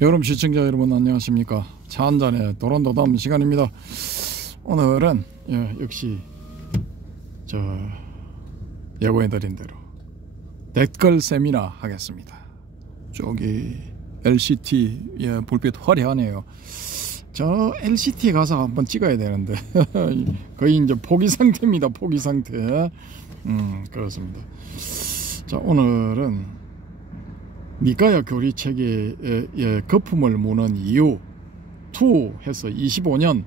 여러분 시청자 여러분 안녕하십니까. 차 한잔의 도론도담 시간입니다. 오늘은 역시 예고해드린 대로 댓글 세미나 하겠습니다. 저기 LCT 불빛 화려하네요. 저 LCT 가서 한번 찍어야 되는데 거의 이제 포기 상태입니다. 포기 상태. 그렇습니다. 자, 오늘은 니까야 교리체계의 거품을 무는 이유 2 해서 25년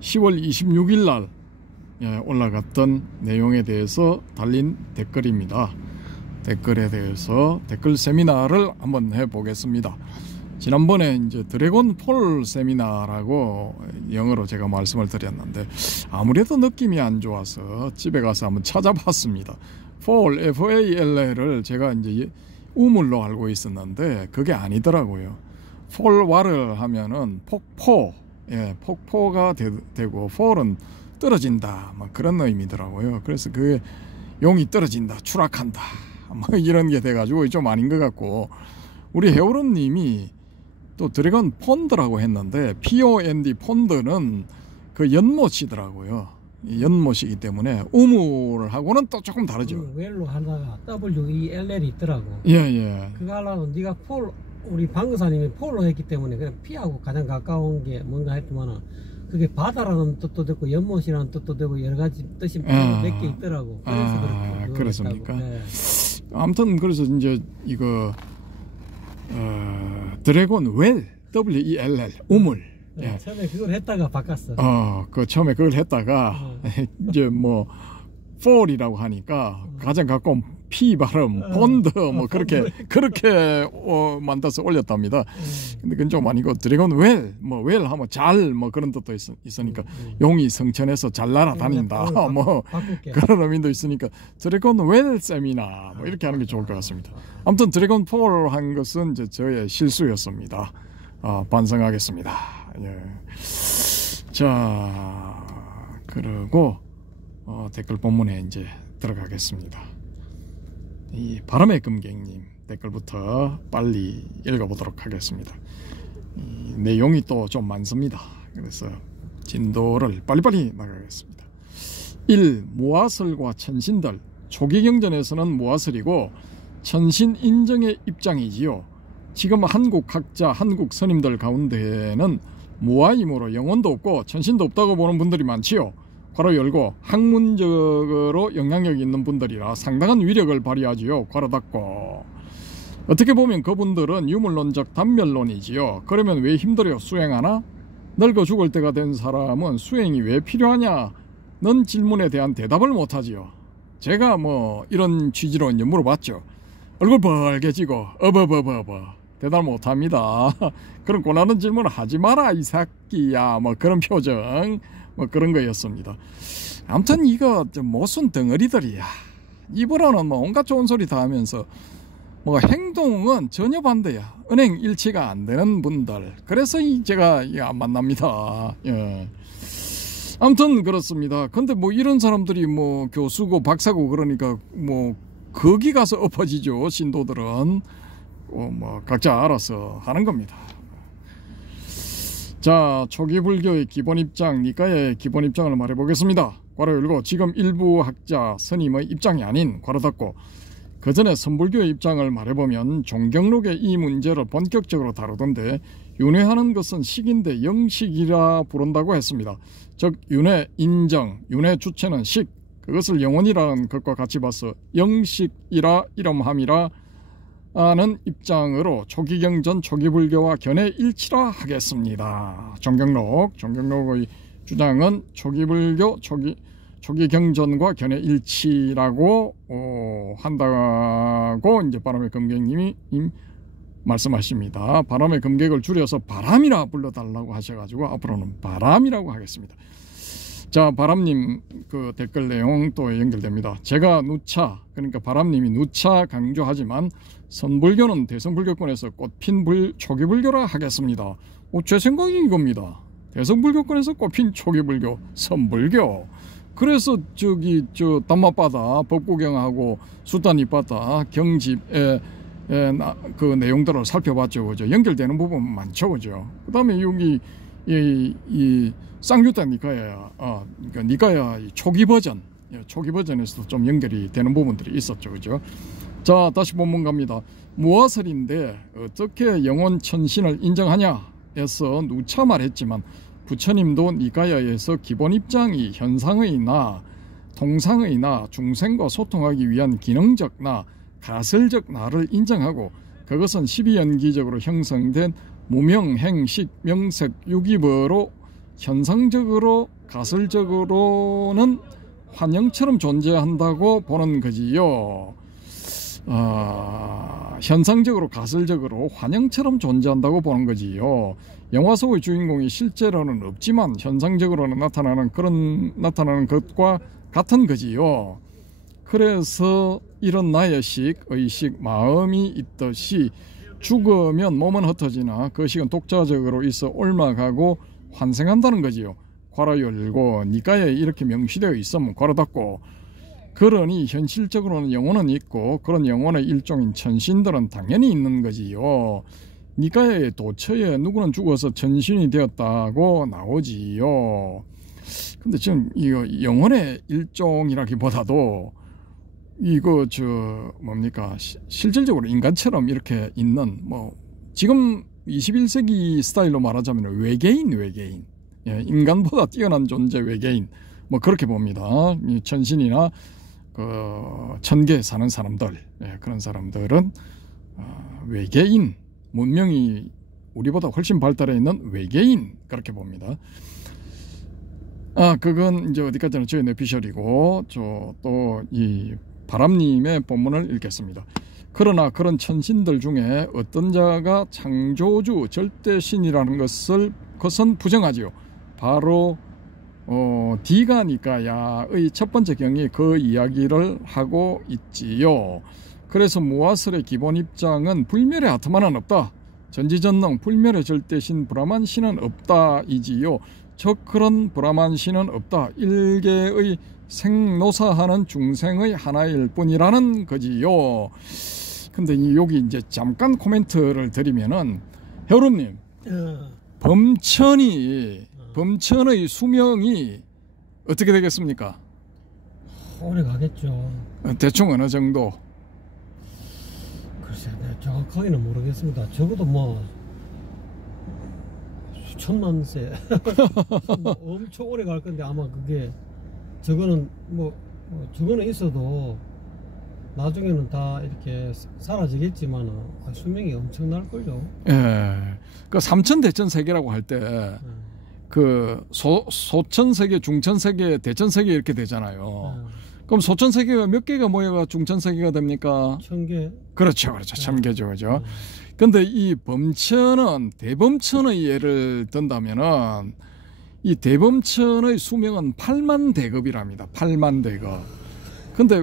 10월 26일 날 올라갔던 내용에 대해서 달린 댓글입니다. 댓글에 대해서 댓글 세미나를 한번 해보겠습니다. 지난번에 이제 드래곤폴 세미나라고 영어로 제가 말씀을 드렸는데 아무래도 느낌이 안 좋아서 집에 가서 한번 찾아봤습니다. Fall, FALL을 제가 이제 우물로 알고 있었는데 그게 아니더라고요. 폴와를 하면은 폭포, 폭포가 되고 폴은 떨어진다, 뭐 그런 의미더라고요. 그래서 그게 용이 떨어진다, 추락한다, 뭐 이런 게 돼가지고 좀 아닌 것 같고, 우리 해오름님이 또 드래곤 폰드라고 했는데 POND 폰드는 그 연못이더라고요. 연못이기 때문에 우물하고는 또 조금 다르죠. 웰로 하다가 WELL이 있더라고. 예. 그거 하려면 네가 우리 방금사님이 폴로 했기 때문에 그냥 피하고 가장 가까운 게 뭔가 했더만은 그게 바다라는 뜻도 되고 연못이라는 뜻도 되고 여러 가지 뜻이 몇 개 있더라고. 그래서 그렇습니까? 네. 아무튼 그래서 이제 이거 드래곤 웰 WELL 우물. 처음에 그걸 했다가 바꿨어. 처음에 그걸 했다가 이제 뭐 fall이라고 하니까 가장 가까운 P 발음, 폰드 뭐 그렇게 만들어서 올렸답니다. 근데 그건 좀 아니고 드래곤 웰, 뭐 웰 하면 잘 뭐 그런 뜻도 있으니까 용이 성천에서 잘 날아다닌다 뭐 그런 의미도 있으니까 드래곤 웰 세미나 뭐 이렇게 하는 게 좋을 것 같습니다. 아무튼 드래곤 폴 한 것은 이제 저의 실수였습니다. 반성하겠습니다. 자, 그리고 댓글 본문에 이제 들어가겠습니다. 이 바람의 금객님 댓글부터 빨리 읽어보도록 하겠습니다. 이 내용이 또 좀 많습니다. 그래서 진도를 빨리빨리 나가겠습니다. 1. 무아설과 천신들. 초기 경전에서는 무아설이고 천신 인정의 입장이지요. 지금 한국 학자, 한국 스님들 가운데에는 무아이므로 영혼도 없고 천신도 없다고 보는 분들이 많지요. 괄호 열고 학문적으로 영향력이 있는 분들이라 상당한 위력을 발휘하지요. 괄호 닫고. 어떻게 보면 그분들은 유물론적 단멸론이지요. 그러면 왜 힘들어요? 수행하나? 늙어 죽을 때가 된 사람은 수행이 왜 필요하냐는 질문에 대한 대답을 못하지요. 제가 뭐 이런 취지로 이제 물어봤죠. 얼굴 빨개지고 대답 못합니다. 그런 곤란한 질문을 하지 마라 이 새끼야, 뭐 그런 표정, 뭐 그런 거였습니다. 아무튼 이거 모순 덩어리들이야. 입으로는 뭐 온갖 좋은 소리 다 하면서 뭐 행동은 전혀 반대야. 은행 일치가 안 되는 분들. 그래서 제가 안 만납니다. 아무튼 그렇습니다. 근데 뭐 이런 사람들이 뭐 교수고 박사고 그러니까 뭐 거기 가서 엎어지죠. 신도들은. 뭐 각자 알아서 하는 겁니다. 자, 초기 불교의 기본 입장, 니까의 기본 입장을 말해보겠습니다. 괄호 열고 지금 일부 학자 스님의 입장이 아닌 괄호 닫고 그 전에 선불교의 입장을 말해보면 종경록의 이 문제를 본격적으로 다루던데 윤회하는 것은 식인데 영식이라 부른다고 했습니다. 즉 윤회 인정, 윤회 주체는 식, 그것을 영혼이라는 것과 같이 봐서 영식이라 이름함이라 는 입장으로 초기경전 초기불교와 견해 일치라 하겠습니다. 종경록의 주장은 초기불교 초기경전과 견해 일치라고 한다고 이제 바람의 금객님이 말씀하십니다. 바람의 금객을 줄여서 바람이라 불러달라고 하셔가지고 앞으로는 바람이라고 하겠습니다. 자, 바람님 그 댓글 내용 또 연결됩니다. 제가 누차, 그러니까 바람님이 누차 강조하지만 선불교는 대성불교권에서 꽃핀 초기불교라 하겠습니다. 제 생각이 이겁니다. 대성불교권에서 꽃핀 초기불교, 선불교. 그래서 단맛바다 법구경하고 수단이바다 경집에 그 내용들을 살펴봤죠. 그죠? 연결되는 부분 많죠. 그죠? 그 다음에 여기 이 쌍유타 니카야, 그러니까 니카야 초기 버전에서도 좀 연결이 되는 부분들이 있었죠. 그죠? 자, 다시 본문 갑니다. 무화설인데 어떻게 영원 천신을 인정하냐 해서 누차 말했지만 부처님도 니카야에서 기본 입장이 현상의 나, 통상의 나, 중생과 소통하기 위한 기능적 나, 가설적 나를 인정하고 그것은 12연기적으로 형성된 무명, 행식, 명색, 유기법으로 현상적으로 가설적으로는 환영처럼 존재한다고 보는 거지요. 현상적으로 가설적으로 환영처럼 존재한다고 보는 거지요. 영화 속의 주인공이 실제로는 없지만 현상적으로는 나타나는 것과 같은 거지요. 그래서 이런 나의식, 의식, 마음이 있듯이 죽으면 몸은 흩어지나 그 식은 독자적으로 있어 옮아가고 환생한다는 거지요. 괄호 열고 니까에 이렇게 명시되어 있으면 괄호 닫고, 그러니 현실적으로는 영혼은 있고 그런 영혼의 일종인 천신들은 당연히 있는 거지요. 니까의 도처에 누구는 죽어서 천신이 되었다고 나오지요. 근데 지금 이거 영혼의 일종이라기보다도 이거 뭡니까, 실질적으로 인간처럼 이렇게 있는, 뭐 지금 21세기 스타일로 말하자면 외계인, 예, 인간보다 뛰어난 존재 외계인, 뭐 그렇게 봅니다. 이 천신이나 그 천계에 사는 사람들, 예, 그런 사람들은 외계인, 문명이 우리보다 훨씬 발달해 있는 외계인, 그렇게 봅니다. 그건 이제 어디까지나 저희 내피셜이고, 또 이 바람님의 본문을 읽겠습니다. 그러나 그런 천신들 중에 어떤 자가 창조주 절대신이라는 것은 부정하지요. 바로 디가니까야의 첫 번째 경이 그 이야기를 하고 있지요. 그래서 무화설의 기본 입장은 불멸의 아트만은 없다, 전지전능 불멸의 절대신 브라만 신은 없다이지요. 즉 그런 브라만 신은 없다, 일개의 생노사하는 중생의 하나일 뿐이라는 거지요. 근데 여기 이제 잠깐 코멘트를 드리면은, 여러분님, 범천의 수명이 어떻게 되겠습니까? 오래 가겠죠. 대충 어느 정도? 글쎄, 내가 정확하게는 모르겠습니다. 적어도 뭐 수천만 세 엄청 오래 갈 건데, 아마 그게 저거는 저거는 있어도 나중에는 다 이렇게 사라지겠지만 수명이 엄청날걸요. 예. 그 삼천대천세계라고 할 때 그 소천세계, 중천세계, 대천세계 이렇게 되잖아요. 그럼 소천세계가 몇 개가 모여가 중천세계가 됩니까? 1000개. 그렇죠. 1000개죠. 그죠? 근데 이 범천은, 대범천의 예를 든다면은, 이 대범천의 수명은 8만 대급이랍니다. 8만 대급. 근데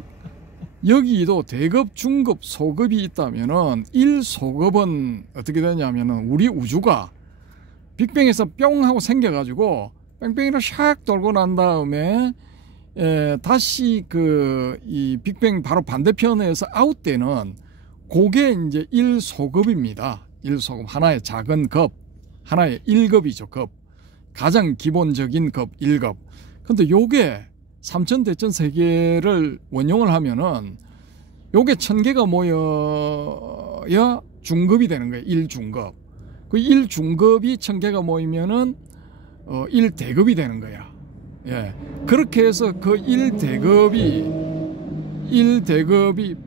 여기도 대급, 중급, 소급이 있다면은 1소급은 어떻게 되냐면은 우리 우주가 빅뱅에서 뿅 하고 생겨가지고 뺑뺑이로 샥 돌고 난 다음에 다시 이 빅뱅 바로 반대편에서 아웃되는 그게 이제 1소급입니다. 1소급, 하나의 작은 급, 하나의 1급이죠. 급, 가장 기본적인 급 1급. 근데 요게 삼천대천세계를 원용을 하면은 요게 1000개가 모여야 중급이 되는 거예요. 1중급. 그 1중급이 1000개가 모이면은 1대급이 되는 거야. 예. 그렇게 해서 그 1대급이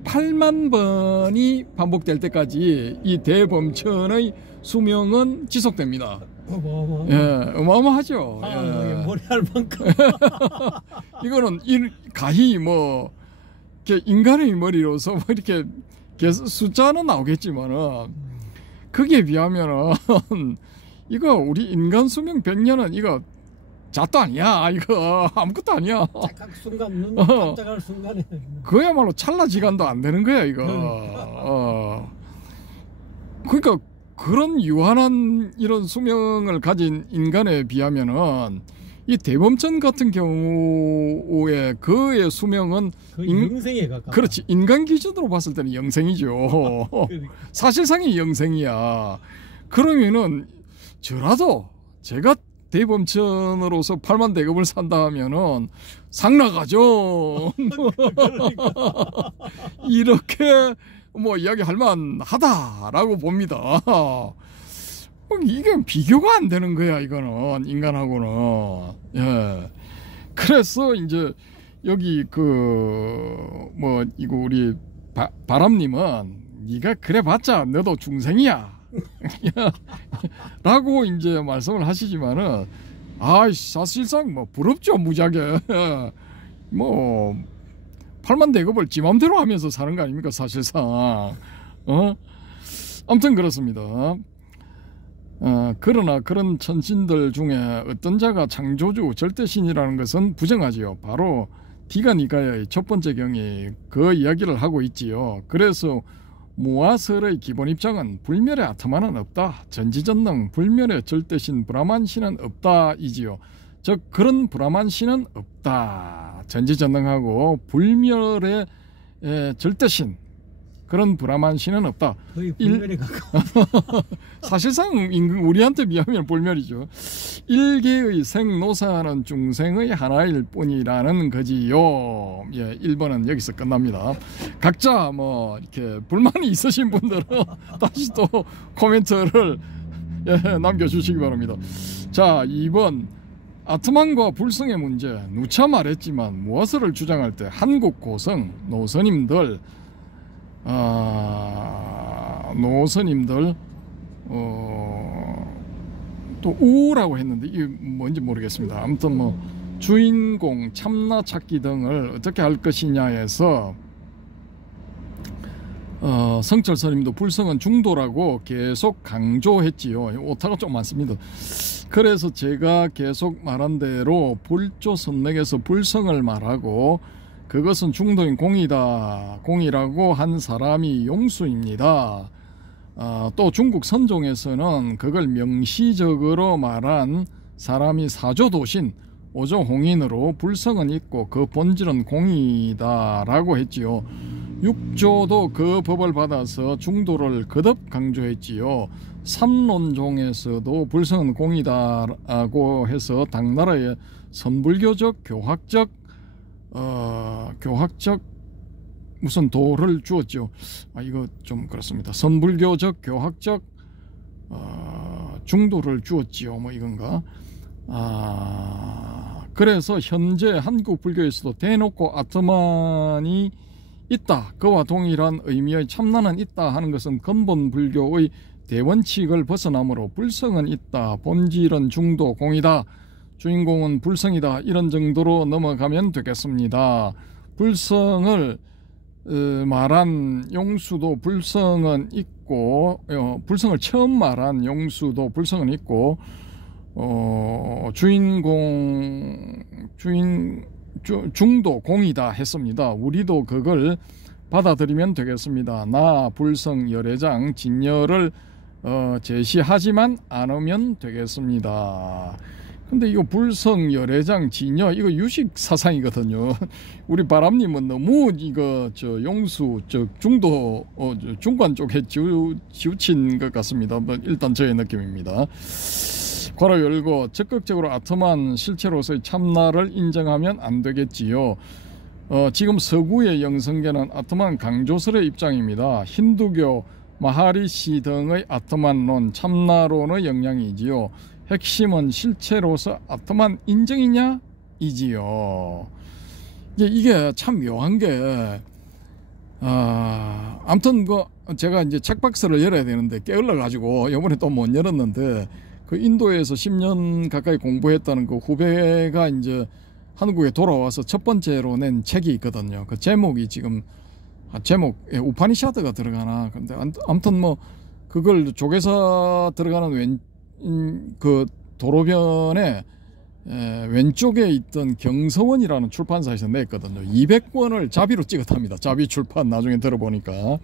8만 번이 반복될 때까지 이 대범천의 수명은 지속됩니다. 예, 어마어마하죠. 예. 머리 할 만큼. 이거는 가히 뭐 인간의 머리로서 뭐 이렇게 숫자는 나오겠지만은, 그게 비하면은 이거 우리 인간 수명 100년은 이거 잣도 아니야. 이거 아무것도 아니야. 짝각 순간, 눈 깜짝할 순간에 그야말로 찰나지간도 안 되는 거야 이거. 그러니까 그런 유한한 이런 수명을 가진 인간에 비하면은 이 대범천 같은 경우에 그의 수명은 영생에 가깝다. 그렇지, 인간 기준으로 봤을 때는 영생이죠. 그러니까. 사실상이 영생이야. 그러면은 저라도 제가 대범천으로서 8만 대급을 산다 하면은 상나가죠. 이렇게 뭐 이야기할 만하다라고 봅니다. 이게 비교가 안 되는 거야, 이거는 인간하고는. 예. 그래서 이제 여기 뭐 이거 우리 바람님은 네가 그래봤자 너도 중생이야. 라고 이제 말씀을 하시지만은 사실상 뭐 부럽죠, 무지하게. 뭐 8만 대급을 지 맘대로 하면서 사는 거 아닙니까, 사실상. 아무튼 그렇습니다. 그러나 그런 천신들 중에 어떤 자가 창조주 절대신이라는 것은 부정하지요. 바로 디가니가야의 첫 번째 경이 그 이야기를 하고 있지요. 그래서 무아설의 기본 입장은 불멸의 아트마는 없다. 전지전능 불멸의 절대신 브라만신은 없다 이지요. 즉 그런 브라만신은 없다. 전지전능하고 불멸의 절대신 그런 브라만신은 없다. 거의 불멸에 가까워. 사실상 우리한테 비하면 불멸이죠. 일개의 생노사는 중생의 하나일 뿐이라는 거지요. 예, 1번은 여기서 끝납니다. 각자 뭐 이렇게 불만이 있으신 분들은 다시 또 코멘트를 남겨주시기 바랍니다. 자, 2번 아트만과 불성의 문제. 누차 말했지만 무엇을 주장할 때 한국 고성 노선님들 또 우라고 했는데 이게 뭔지 모르겠습니다. 아무튼 뭐 주인공 참나 찾기 등을 어떻게 할 것이냐에서 성철 스님도 불성은 중도라고 계속 강조했지요. 오타가 좀 많습니다. 그래서 제가 계속 말한 대로 불조 선맥에서 불성을 말하고 그것은 중도인 공이라고 한 사람이 용수입니다. 또 중국 선종에서는 그걸 명시적으로 말한 사람이 사조도신 오조홍인으로 불성은 있고 그 본질은 공이다라고 했지요. 육조도 그 법을 받아서 중도를 거듭 강조했지요. 삼론종에서도 불성은 공이다라고 해서 당나라의 선불교적 교학적 무슨 도를 주었죠. 이거 좀 그렇습니다. 선불교적 교학적 중도를 주었지요. 뭐 이건가. 그래서 현재 한국 불교에서도 대놓고 아트만이 있다. 그와 동일한 의미의 참나는 있다 하는 것은 근본 불교의 대원칙을 벗어나므로 불성은 있다. 본질은 중도 공이다. 주인공은 불성이다. 이런 정도로 넘어가면 되겠습니다. 불성을 말한 용수도 불성은 있고 불성을 처음 말한 용수도 불성은 있고 중도 공이다 했습니다. 우리도 그걸 받아들이면 되겠습니다. 나 불성 열애장 진열을 제시하지만 않으면 되겠습니다. 근데 이거 불성 열애장 진여 이거 유식 사상이거든요. 우리 바람님은 너무 이거 용수 중도 중간 쪽에 지우친 것 같습니다. 뭐 일단 저의 느낌입니다. 괄호 열고 적극적으로 아트만 실체로서의 참나를 인정하면 안 되겠지요. 지금 서구의 영성계는 아트만 강조설의 입장입니다. 힌두교 마하리시 등의 아트만론 참나론의 영향이지요. 핵심은 실체로서 아트만 인정이냐 이지요. 이게 참 묘한 게 아무튼 제가 이제 책박스를 열어야 되는데 게을러 가지고 이번에 또 못 열었는데 그 인도에서 10년 가까이 공부했다는 그 후배가 이제 한국에 돌아와서 첫 번째로 낸 책이 있거든요. 그 제목이 지금 우파니샤드가 들어가나. 근데 아무튼 뭐 그걸 조개사 들어가는 그 도로변에 왼쪽에 있던 경서원이라는 출판사에서 냈거든요. 200권을 자비로 찍었답니다. 자비 출판 나중에 들어보니까.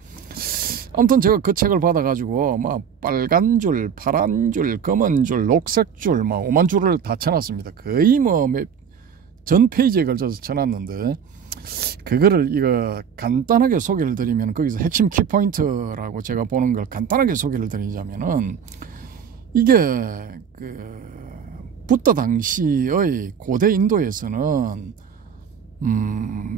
아무튼 제가 그 책을 받아가지고 막 빨간 줄, 파란 줄, 검은 줄, 녹색 줄, 막 5만 줄을 다 쳐놨습니다. 거의 뭐 전 페이지에 걸쳐서 쳐놨는데, 그거를 이거 간단하게 소개를 드리면, 거기서 핵심 키포인트라고 제가 보는 걸 간단하게 소개를 드리자면은, 이게 부터 당시의 고대 인도에서는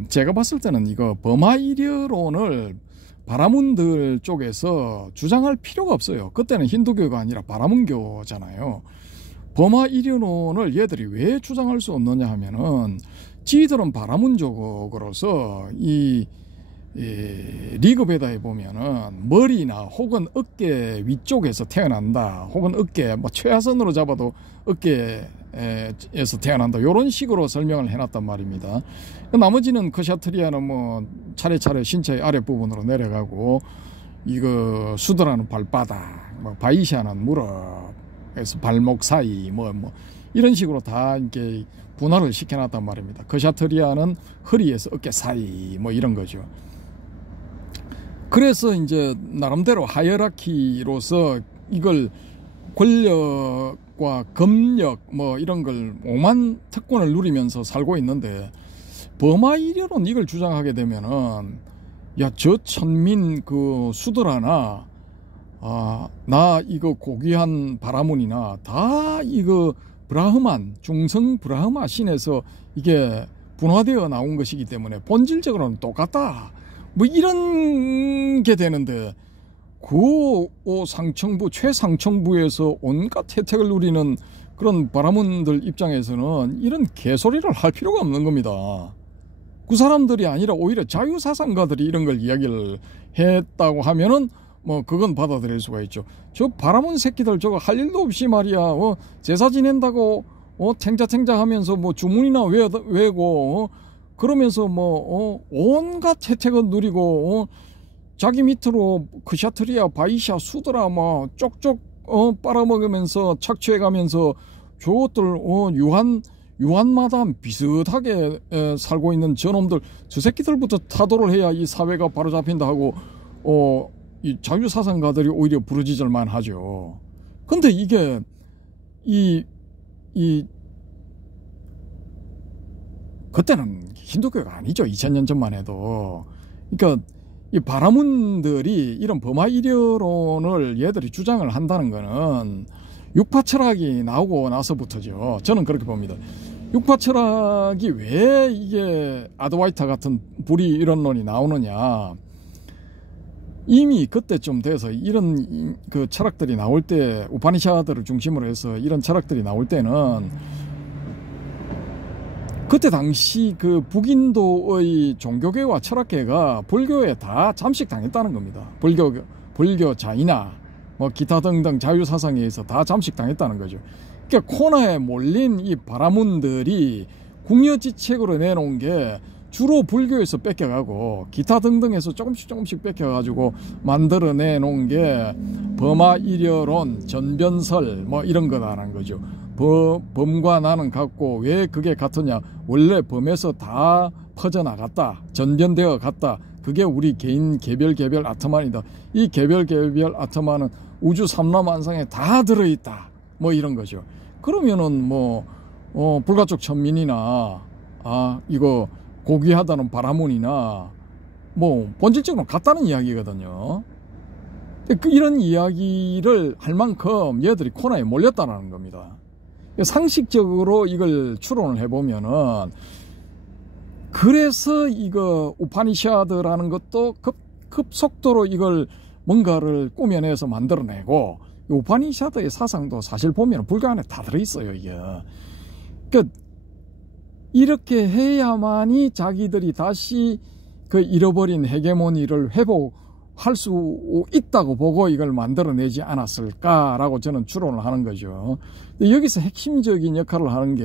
제가 봤을 때는 이거 버마 이려론을 바라문들 쪽에서 주장할 필요가 없어요. 그때는 힌두교가 아니라 바라문교잖아요. 버마 이려론을 얘들이 왜 주장할 수 없느냐 하면은, 지들은 바라문족으로서 이 리그베다에 보면은 머리나 혹은 어깨 위쪽에서 태어난다, 혹은 어깨 뭐 최하선으로 잡아도 어깨에서 태어난다, 이런 식으로 설명을 해놨단 말입니다. 나머지는 크샤트리아는 뭐 차례차례 신체의 아랫부분으로 내려가고, 이거 수드라는 발바닥, 뭐 바이샤는 무릎에서 발목 사이, 뭐 이런 식으로 다 이렇게 분할을 시켜놨단 말입니다. 크샤트리아는 허리에서 어깨 사이, 뭐 이런 거죠. 그래서 이제 나름대로 하이어라키로서 이걸 권력과 검력 뭐 이런 걸 오만 특권을 누리면서 살고 있는데, 버마 이려론 이걸 주장하게 되면은, 야, 저 천민 그 수드라나 나 이거 고귀한 바라문이나 다 이거 브라흐만, 중성 브라흐마 신에서 이게 분화되어 나온 것이기 때문에 본질적으로는 똑같다, 뭐 이런 게 되는데, 그 상층부, 최상층부에서 온갖 혜택을 누리는 그런 바라문들 입장에서는 이런 개소리를 할 필요가 없는 겁니다. 그 사람들이 아니라 오히려 자유사상가들이 이런 걸 이야기를 했다고 하면은 뭐 그건 받아들일 수가 있죠. 저 바라문 새끼들 저거 할 일도 없이 말이야, 제사 지낸다고 탱자탱자 하면서 뭐 주문이나 외고 그러면서 뭐 온갖 혜택을 누리고, 자기 밑으로 크샤트리아, 바이샤, 수드라 뭐 쪽쪽 빨아먹으면서 착취해가면서 저것들 유한마다 비슷하게 살고 있는 저놈들, 저 새끼들부터 타도를 해야 이 사회가 바로 잡힌다 하고 이 자유사상가들이 오히려 부르짖을만 하죠. 근데 이게 그때는 힌두교가 아니죠. 2000년 전만 해도. 그러니까 이 바라문들이 이런 버마 이려론을 얘들이 주장을 한다는 거는 육파 철학이 나오고 나서부터죠. 저는 그렇게 봅니다. 육파 철학이 왜 이게 아드와이타 같은 불이론론이 나오느냐, 이미 그때쯤 돼서 이런 그 철학들이 나올 때, 우파니샤드를 중심으로 해서 이런 철학들이 나올 때는 그때 당시 그 북인도의 종교계와 철학계가 불교에 다 잠식당했다는 겁니다. 불교 자이나 뭐 기타 등등 자유사상에 의해서 다 잠식당했다는 거죠. 그러니까 코너에 몰린 이 바라문들이 궁여지책으로 내놓은 게 주로 불교에서 뺏겨가고 기타 등등에서 조금씩 뺏겨가지고 만들어내놓은 게 버마 이려론, 전변설 뭐 이런 거다라는 거죠. 범과 나는 같고 왜 그게 같으냐, 원래 범에서 다 퍼져나갔다, 전변되어 갔다, 그게 우리 개인 개별 아트만이다, 이 개별 아트만은 우주 삼라만상에 다 들어있다, 뭐 이런 거죠. 그러면은 뭐 불가촉 천민이나 이거 고귀하다는 바라문이나 뭐 본질적으로 같다는 이야기거든요. 이런 이야기를 할 만큼 얘들이 코너에 몰렸다는 겁니다. 상식적으로 이걸 추론을 해보면은, 그래서 이거 우파니샤드라는 것도 급속도로 이걸 뭔가를 꾸며내서 만들어내고, 우파니샤드의 사상도 사실 보면 불교 안에 다 들어있어요, 이게. 그러니까 이렇게 해야만이 자기들이 다시 그 잃어버린 헤게모니를 회복할 수 있다고 보고 이걸 만들어내지 않았을까라고 저는 추론을 하는 거죠. 근데 여기서 핵심적인 역할을 하는 게,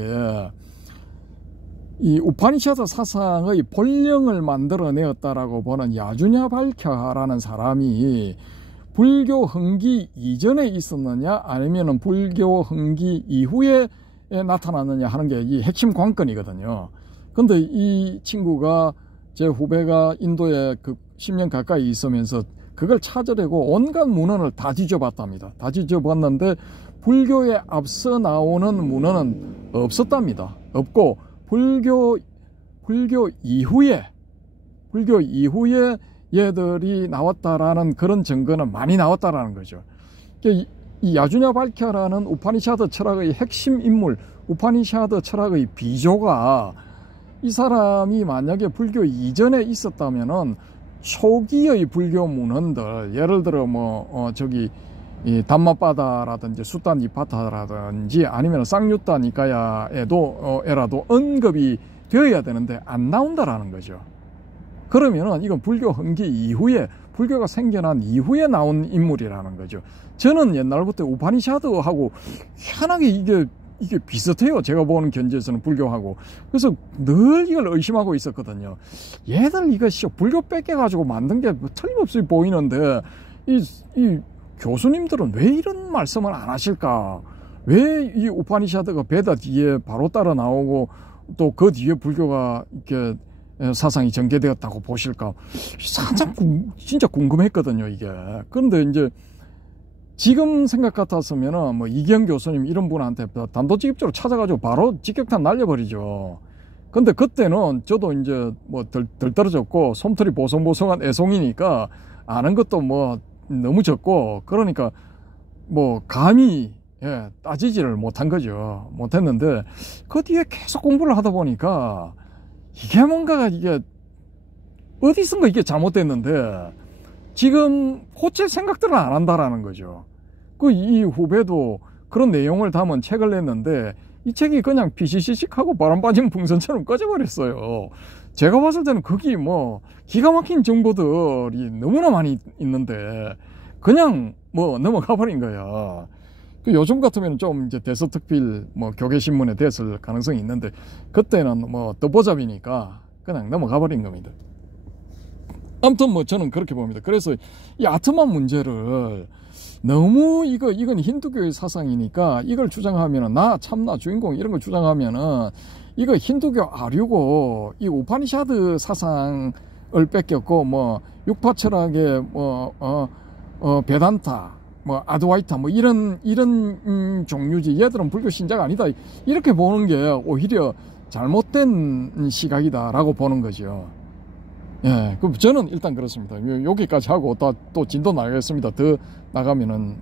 이 우파니샤드 사상의 본령을 만들어내었다라고 보는 야주냐 발캬라는 사람이 불교 흥기 이전에 있었느냐, 아니면은 불교 흥기 이후에 나타나느냐 하는 게 이 핵심 관건이거든요. 근데 이 친구가, 제 후배가 인도에 그 10년 가까이 있으면서 그걸 찾으려고 온갖 문헌을 다 뒤져봤답니다. 다 뒤져봤는데 불교에 앞서 나오는 문헌은 없었답니다. 없고 불교 이후에 얘들이 나왔다라는 그런 증거는 많이 나왔다라는 거죠. 이 야주냐 발캬라는 우파니샤드 철학의 핵심 인물, 우파니샤드 철학의 비조가 이 사람이 만약에 불교 이전에 있었다면은 초기의 불교 문헌들, 예를 들어 이 담마바다라든지 수단 이파타라든지 아니면 쌍유타 니카야에도 언급이 되어야 되는데 안 나온다라는 거죠. 그러면은 이건 불교 흥기 이후에, 불교가 생겨난 이후에 나온 인물이라는 거죠. 저는 옛날부터 우파니샤드하고 희한하게 이게 비슷해요. 제가 보는 견지에서는 불교하고. 그래서 늘 이걸 의심하고 있었거든요. 얘들 이거 불교 뺏겨가지고 만든 게 틀림없이 보이는데 이 교수님들은 왜 이런 말씀을 안 하실까? 왜 이 우파니샤드가 베다 뒤에 바로 따라 나오고 또 그 뒤에 불교가 이렇게 사상이 전개되었다고 보실까? 살짝 진짜 궁금했거든요, 이게. 그런데 이제 지금 생각 같았으면은 이경 교수님 이런 분한테 단도직입적으로 찾아가지고 바로 직격탄 날려버리죠. 근데 그때는 저도 이제 덜 떨어졌고 솜털이 보송보송한 애송이니까 아는 것도 너무 적고, 그러니까 감히 따지지를 못한 거죠. 못했는데 그 뒤에 계속 공부를 하다 보니까 이게 뭔가가 이게 어디선가 이게 잘못됐는데 지금 고칠 생각들은 안 한다라는 거죠. 이 후배도 그런 내용을 담은 책을 냈는데 이 책이 그냥 피시시식하고 바람 빠진 풍선처럼 꺼져버렸어요. 제가 봤을 때는 거기 기가 막힌 정보들이 너무나 많이 있는데 그냥 넘어가 버린 거야. 요즘 같으면 좀 이제 대서특필 교계신문에 됐을 가능성이 있는데 그때는 떠보잡이니까 그냥 넘어가 버린 겁니다. 아무튼 저는 그렇게 봅니다. 그래서 이 아트만 문제를 너무 이건 힌두교의 사상이니까 이걸 주장하면은 나 참나 주인공 이런 걸 주장하면은 이거 힌두교 아류고 이 우파니샤드 사상을 뺏겼고 육파 철학의 베단타 아드와이타 이런 종류지 얘들은 불교 신자가 아니다 이렇게 보는 게 오히려 잘못된 시각이다라고 보는 거죠. 예, 그럼 저는 일단 그렇습니다. 여기까지 하고 또 진도 나가겠습니다. 더 나가면은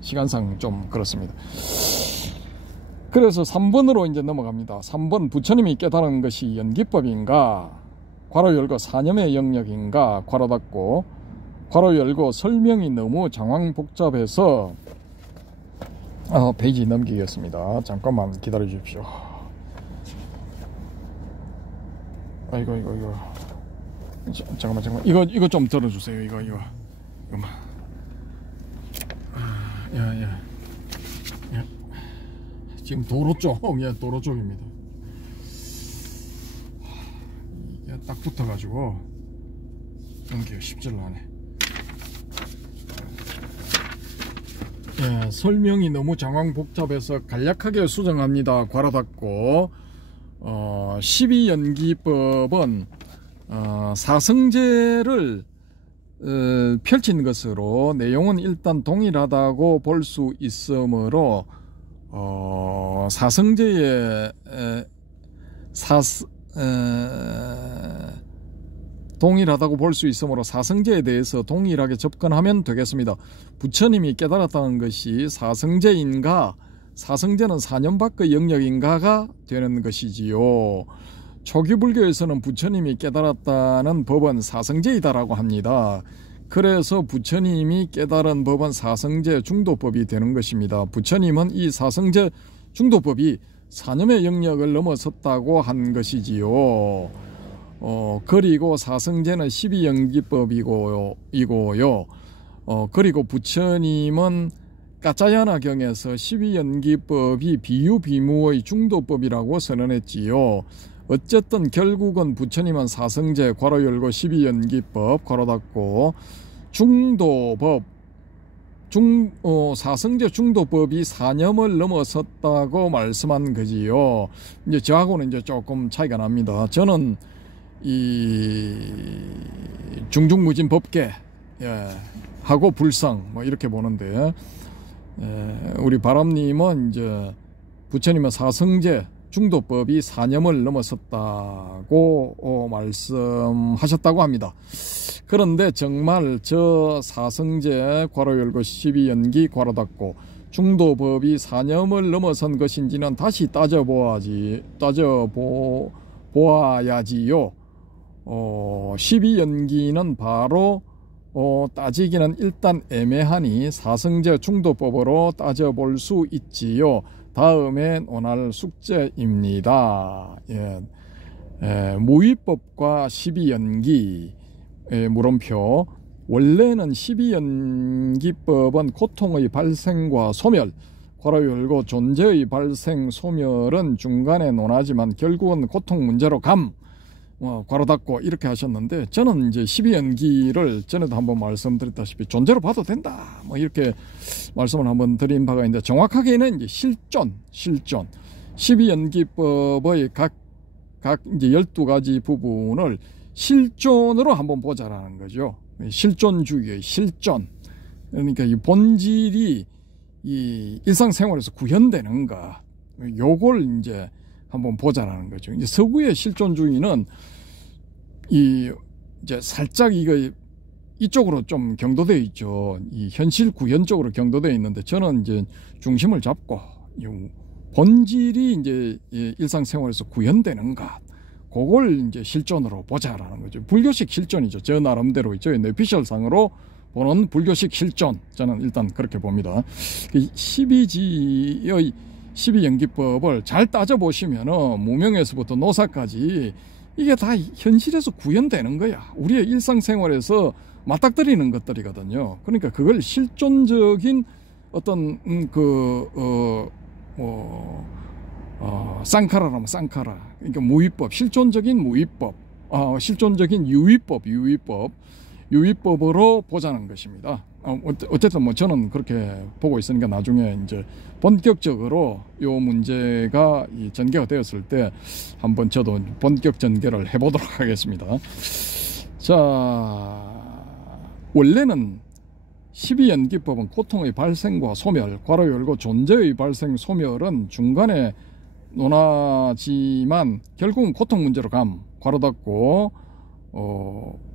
시간상 좀 그렇습니다. 그래서 3번으로 이제 넘어갑니다. 3번, 부처님이 깨달은 것이 연기법인가? 괄호 열고 사념의 영역인가? 괄호 닫고 괄호 열고 설명이 너무 장황복잡해서 페이지 넘기겠습니다. 잠깐만 기다려 주십시오. 이거 잠깐만 이거 좀 들어주세요. 이거만. 야. 지금 도로 쪽입니다. 이게 딱 붙어가지고 넘기가 쉽질 않네. 설명이 너무 장황복잡해서 간략하게 수정합니다. 괄호 닫고 12연기법은 사성제를 펼친 것으로 내용은 일단 동일하다고 볼 수 있으므로 사성제의 동일하다고 볼 수 있으므로 사성제에 대해서 동일하게 접근하면 되겠습니다. 부처님이 깨달았다는 것이 사성제인가, 사성제는 사념 밖의 영역인가가 되는 것이지요. 초기불교에서는 부처님이 깨달았다는 법은 사성제이다라고 합니다. 그래서 부처님이 깨달은 법은 사성제 중도법이 되는 것입니다. 부처님은 이 사성제 중도법이 사념의 영역을 넘어섰다고 한 것이지요. 그리고 사성제는 12연기법이고요. 그리고 부처님은 까짜야나경에서 12연기법이 비유비무의 중도법이라고 선언했지요. 어쨌든 결국은 부처님은 사성제 괄호 열고 12연기법 괄호 닫고 중도법 사성제 중도법이 4년을 넘어섰다고 말씀한 거지요. 이제 저하고는 이제 조금 차이가 납니다. 저는 이 중중무진 법계 하고 불상 뭐 이렇게 보는데, 우리 바람님은 이제 부처님은 사성제 중도법이 4년을 넘어섰다고 말씀하셨다고 합니다. 그런데 정말 저 사성제 괄호 열고 12연기 괄호 닫고 중도법이 4년을 넘어선 것인지는 다시 따져보아야지요. 12연기는 바로 따지기는 일단 애매하니 사성제 중도법으로 따져볼 수 있지요. 다음에 논할 숙제입니다. 무위법과 12연기 물음표. 원래는 12연기법은 고통의 발생과 소멸 괄호 열고 존재의 발생 소멸은 중간에 논하지만 결국은 고통 문제로 괄호 닫고 이렇게 하셨는데, 저는 이제 12연기를 전에도 한번 말씀드렸다시피 존재로 봐도 된다 뭐 이렇게 말씀을 한번 드린 바가 있는데, 정확하게는 이제 실존 12연기법의 각 이제 12가지 부분을 실존으로 한번 보자라는 거죠. 실존주의의 실존. 그러니까 이 본질이 이 일상생활에서 구현되는가, 요걸 이제 한번 보자라는 거죠. 이제 서구의 실존주의는 이제 살짝 이쪽으로 좀 경도되어 있죠. 이 현실 구현 쪽으로 경도되어 있는데, 저는 이제 중심을 잡고 본질이 이제 일상생활에서 구현되는가, 그걸 이제 실존으로 보자라는 거죠. 불교식 실존이죠. 저 나름대로 있죠. 뇌피셜상으로 보는 불교식 실존. 저는 일단 그렇게 봅니다. 12지의 12연기법을 잘 따져보시면은 무명에서부터 노사까지 이게 다 현실에서 구현되는 거야. 우리의 일상생활에서 맞닥뜨리는 것들이거든요. 그러니까 그걸 실존적인 어떤 쌍카라라면 쌍카라, 그러니까 무위법, 실존적인 무위법, 실존적인 유위법으로 보자는 것입니다. 어쨌든 뭐 저는 그렇게 보고 있으니까 나중에 이제 본격적으로 요 문제가 전개가 되었을 때 한번 저도 본격 전개를 해보도록 하겠습니다. 자, 원래는 12연기법은 고통의 발생과 소멸, 괄호 열고 존재의 발생 소멸은 중간에 논하지만 결국은 고통 문제로 괄호 닫고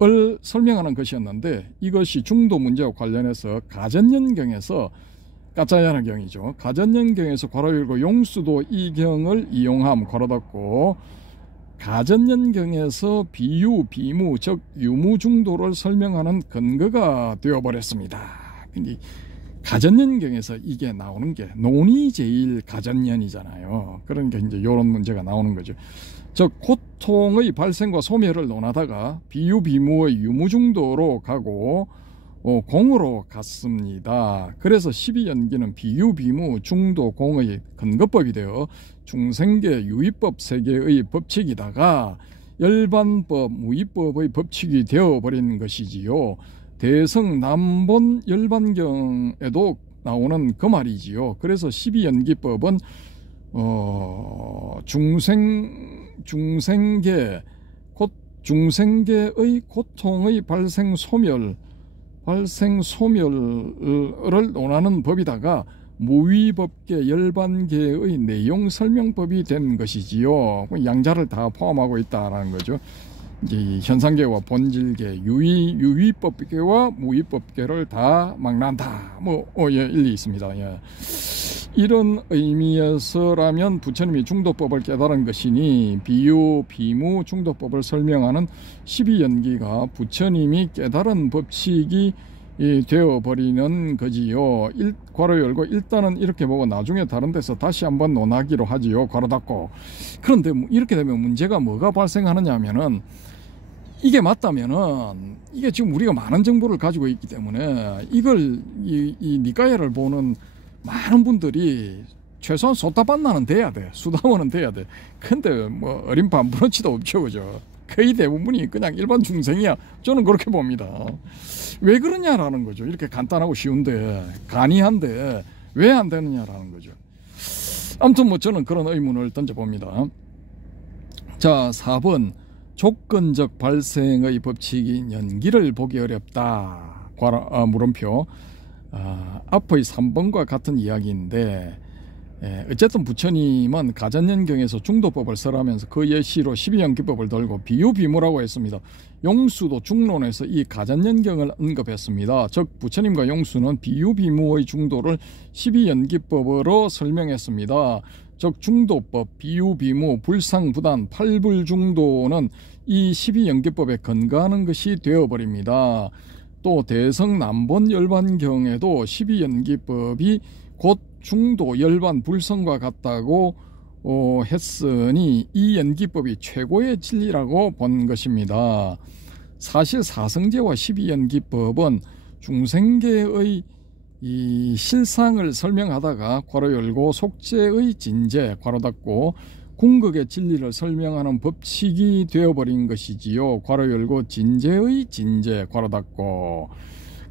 을 설명하는 것이었는데, 이것이 중도 문제와 관련해서 가전연경에서 까짜야나경이죠. 가전연경에서 괄호 열고 용수도 이 경을 이용함 괄호 닫고 가전연경에서 비유, 비무, 즉 유무중도를 설명하는 근거가 되어버렸습니다. 근데 가전연경에서 이게 나오는 게 논의제일 가전연이잖아요. 그러니까 이제 이런 문제가 나오는 거죠. 즉 고통의 발생과 소멸을 논하다가 비유, 비무의 유무중도로 가고 공으로 갔습니다. 그래서 12연기는 비유, 비무, 중도, 공의 근거법이 되어 중생계, 유의법 세계의 법칙이다가 열반법, 무의법의 법칙이 되어버린 것이지요. 대성남본 열반경에도 나오는 그 말이지요. 그래서 12연기법은 중생계의 고통의 발생 소멸을 논하는 법이다가 무위법계 열반계의 내용 설명법이 된 것이지요. 양자를 다 포함하고 있다라는 거죠. 이제 현상계와 본질계, 유위법계와 무위법계를 다 막는다. 일리 있습니다. 이런 의미에서라면 부처님이 중도법을 깨달은 것이니 비유, 비무, 중도법을 설명하는 12연기가 부처님이 깨달은 법칙이 되어버리는 거지요. 괄호 열고 일단은 이렇게 보고 나중에 다른 데서 다시 한번 논하기로 하지요. 괄호 닫고. 그런데 이렇게 되면 문제가 뭐가 발생하느냐 하면은, 이게 맞다면은 이게 지금 우리가 많은 정보를 가지고 있기 때문에 이걸 이 니까야를 보는 많은 분들이 최소한 소타반나는 돼야 돼. 수다원은 돼야 돼. 근데 뭐 어린 반부러치도 없죠, 그죠? 거의 대부분이 그냥 일반 중생이야. 저는 그렇게 봅니다. 왜 그러냐라는 거죠. 이렇게 간단하고 쉬운데, 간이한데 왜 안 되느냐라는 거죠. 아무튼 뭐 저는 그런 의문을 던져봅니다. 자, 4번 조건적 발생의 법칙인 연기를 보기 어렵다. 물음표. 앞의 3번과 같은 이야기인데, 어쨌든 부처님은 가전연경에서 중도법을 설하면서 그 예시로 12연기법을 들고 비유비무라고 했습니다. 용수도 중론에서 이 가전연경을 언급했습니다. 즉 부처님과 용수는 비유비무의 중도를 12연기법으로 설명했습니다. 즉 중도법, 비유비무, 불상부단, 팔불중도는 이 12연기법에 근거하는 것이 되어버립니다. 또 대성남본열반경에도 12연기법이 곧 중도, 열반, 불성과 같다고 했으니 이 연기법이 최고의 진리라고 본 것입니다. 사실 사성제와 12연기법은 중생계의 이 실상을 설명하다가 괄호 열고 속죄의 진제 괄호 닫고 궁극의 진리를 설명하는 법칙이 되어버린 것이지요. 괄호 열고 진제의 진제 괄호 닫고.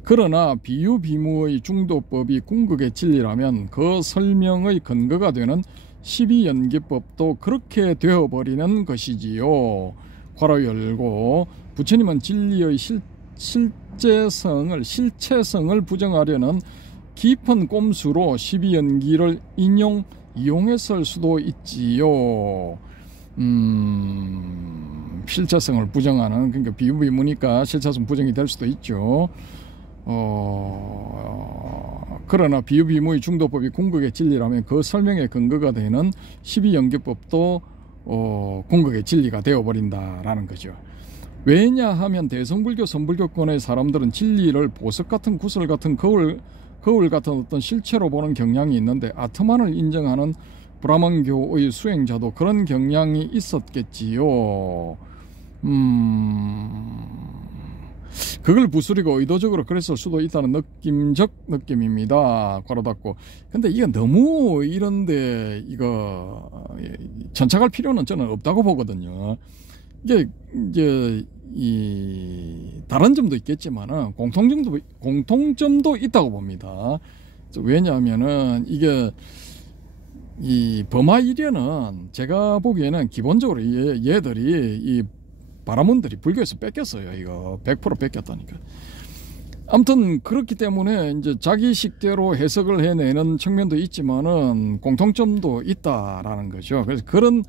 그러나 비유비무의 중도법이 궁극의 진리라면 그 설명의 근거가 되는 12연기법도 그렇게 되어버리는 것이지요. 괄호 열고 부처님은 진리의 실체성을 부정하려는 깊은 꼼수로 12연기를 이용했을 수도 있지요. 실체성을 부정하는, 그러니까 비유비무니까 실체성 부정이 될 수도 있죠. 그러나 비유비무의 중도법이 궁극의 진리라면 그 설명의 근거가 되는 12연기법도 궁극의 진리가 되어버린다라는 거죠. 왜냐하면 대성불교 선불교권의 사람들은 진리를 보석 같은 구슬 같은 거울 같은 어떤 실체로 보는 경향이 있는데 아트만을 인정하는 브라만교의 수행자도 그런 경향이 있었겠지요. 그걸 부수리고 의도적으로 그랬을 수도 있다는 느낌적 느낌입니다. 괄호 닫고. 근데 이거 너무 이런데 이거 전착할 필요는 저는 없다고 보거든요. 이게 이제 다른 점도 있겠지만은 공통점도 있다고 봅니다. 왜냐하면은 이게 이 범하이련은 제가 보기에는 기본적으로 얘들이 이 바라문들이 불교에서 뺏겼어요. 이거 100% 뺏겼다니까. 아무튼 그렇기 때문에 이제 자기 식대로 해석을 해내는 측면도 있지만은 공통점도 있다라는 거죠. 그래서 그런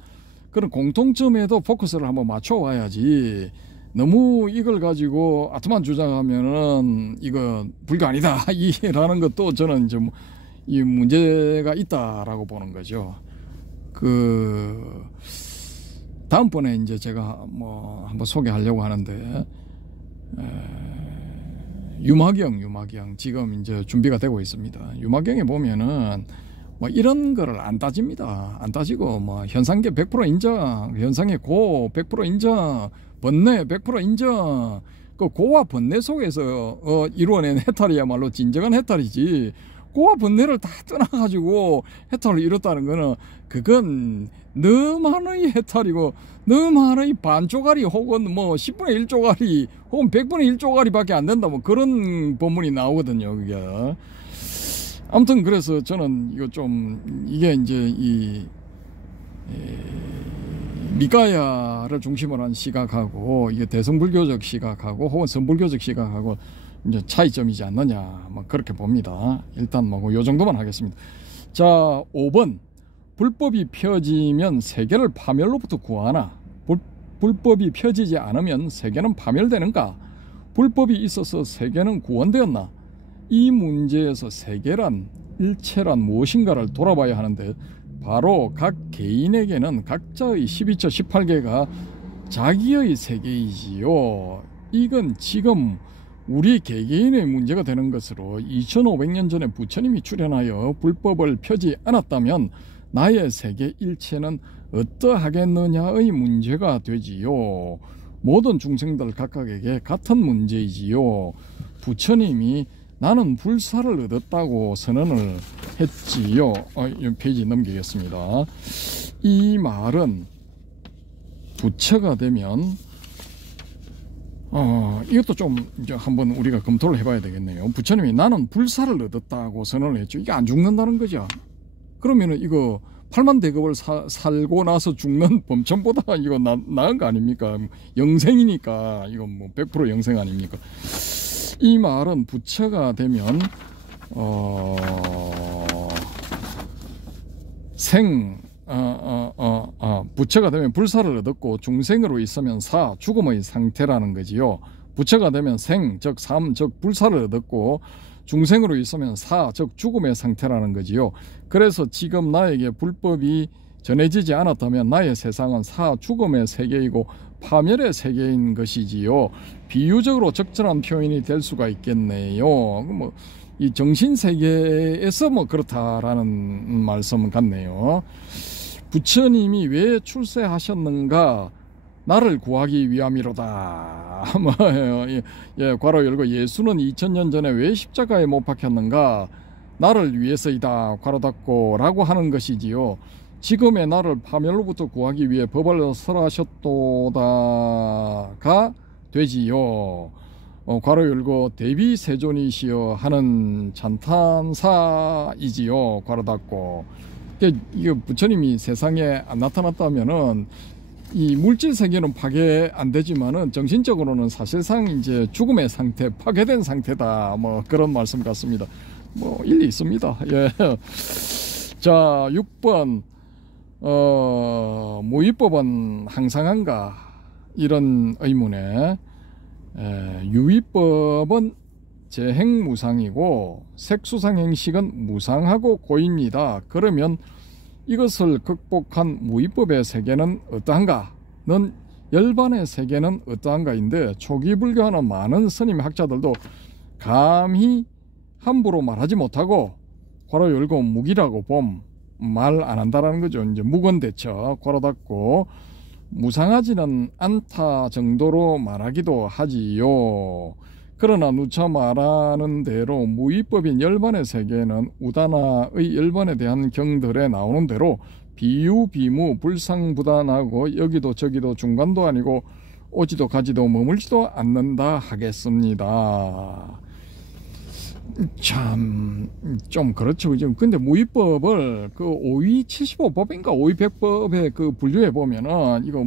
공통점에도 포커스를 한번 맞춰 와야지. 너무 이걸 가지고 아트만 주장하면은 이거 불교 아니다 이라는 것도 저는 이제 이 문제가 있다라고 보는 거죠. 다음번에 이제 제가 뭐 한번 소개하려고 하는데, 유마경 지금 이제 준비가 되고 있습니다. 유마경에 보면은 뭐 이런 거를 안 따집니다. 안 따지고 뭐 현상계 100% 인정, 현상의 고 100% 인정, 번뇌 100% 인정. 그 고와 번뇌 속에서 이루어낸 해탈이야말로 진정한 해탈이지. 고와 번뇌를 다 떠나가지고 해탈을 이뤘다는 거는 그건 너만의 해탈이고 너만의 반조가리 혹은 뭐 10분의 1조가리 혹은 100분의 1조가리밖에 안 된다 뭐 그런 본문이 나오거든요. 그게. 아무튼 그래서 저는 이거 좀 이게 이제 이 니까야를 중심으로 한 시각하고 이게 대성불교적 시각하고 혹은 선불교적 시각하고 이제 차이점이지 않느냐 뭐 그렇게 봅니다. 일단 뭐 요 정도만 하겠습니다. 자, 5번 불법이 펴지면 세계를 파멸로부터 구하나 불법이 펴지지 않으면 세계는 파멸되는가? 불법이 있어서 세계는 구원되었나? 이 문제에서 세계란 일체란 무엇인가를 돌아봐야 하는데 바로 각 개인에게는 각자의 12처 18개가 자기의 세계이지요. 이건 지금 우리 개개인의 문제가 되는 것으로 2500년 전에 부처님이 출현하여 불법을 펴지 않았다면 나의 세계 일체는 어떠하겠느냐의 문제가 되지요. 모든 중생들 각각에게 같은 문제이지요. 부처님이 나는 불사를 얻었다고 선언을 했지요. 이 페이지 넘기겠습니다. 이 말은 부처가 되면 이것도 좀 이제 한번 우리가 검토를 해봐야 되겠네요. 부처님이 나는 불사를 얻었다고 선언을 했죠. 이게 안 죽는다는 거죠. 그러면은 이거 8만 대급을 살고 나서 죽는 범천보다 이거 나은 거 아닙니까? 영생이니까 이건 뭐 100% 영생 아닙니까? 이 말은 부처가 되면 부처가 되면 불사를 얻었고 중생으로 있으면 사, 죽음의 상태라는 거지요. 부처가 되면 생, 즉 삶, 즉 불사를 얻었고 중생으로 있으면 사, 즉 죽음의 상태라는 거지요. 그래서 지금 나에게 불법이 전해지지 않았다면 나의 세상은 사, 죽음의 세계이고 파멸의 세계인 것이지요. 비유적으로 적절한 표현이 될 수가 있겠네요. 뭐 이 정신 세계에서 뭐 그렇다라는 말씀 같네요. 부처님이 왜 출세하셨는가? 나를 구하기 위함이로다. 괄호 열고 예수는 2000년 전에 왜 십자가에 못 박혔는가? 나를 위해서이다. 괄호 닫고 라고 하는 것이지요. 지금의 나를 파멸로부터 구하기 위해 법을 설하셨도다가 되지요. 괄호 열고 대비 세존이시여 하는 찬탄사이지요. 괄호 닫고. 이게 부처님이 세상에 안 나타났다면은 이 물질 세계는 파괴 안 되지만은 정신적으로는 사실상 이제 죽음의 상태, 파괴된 상태다. 뭐 그런 말씀 같습니다. 뭐 일리 있습니다. 예. 자, 6번 무위법은 항상한가? 이런 의문에 유위법은 재행무상이고 색수상행식은 무상하고 고입니다. 그러면 이것을 극복한 무위법의 세계는 어떠한가?는 열반의 세계는 어떠한가인데 초기 불교하는 많은 스님 학자들도 감히 함부로 말하지 못하고 괄호 열고 무기라고 말 안 한다라는 거죠. 이제 무건대처 괄호 닫고 무상하지는 않다 정도로 말하기도 하지요. 그러나 누차 말하는 대로 무위법인 열반의 세계는 우다나의 열반에 대한 경들에 나오는 대로 비유, 비무, 불상부단하고 여기도 저기도 중간도 아니고 오지도 가지도 머물지도 않는다 하겠습니다. 참 좀 그렇죠. 근데 무위법을 그 5위 75법인가 5위 100법에 그 분류해 보면은 이거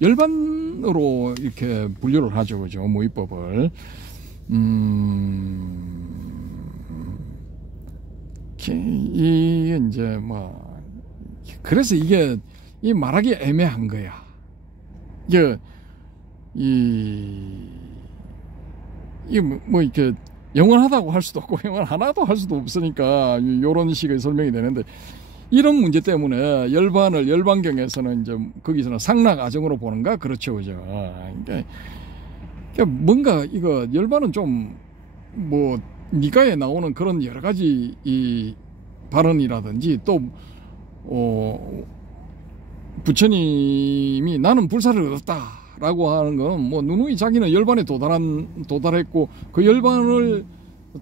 열반으로 이렇게 분류를 하죠. 그죠? 무위법을. 이게 이제 뭐 그래서 이게 이 말하기 애매한 거야. 이게 뭐 이렇게 영원하다고 할 수도 없고 영원 하나도 할 수도 없으니까 이런 식의 설명이 되는데 이런 문제 때문에 열반경에서는 이제 거기서는 상락아정으로 보는가 그렇죠, 그죠? 그러니까 뭔가 이거 열반은 좀 뭐 니가에 나오는 그런 여러 가지 이 발언이라든지 또 부처님이 나는 불사를 얻었다라고 하는 건 뭐 누누이 자기는 열반에 도달했고 그 열반을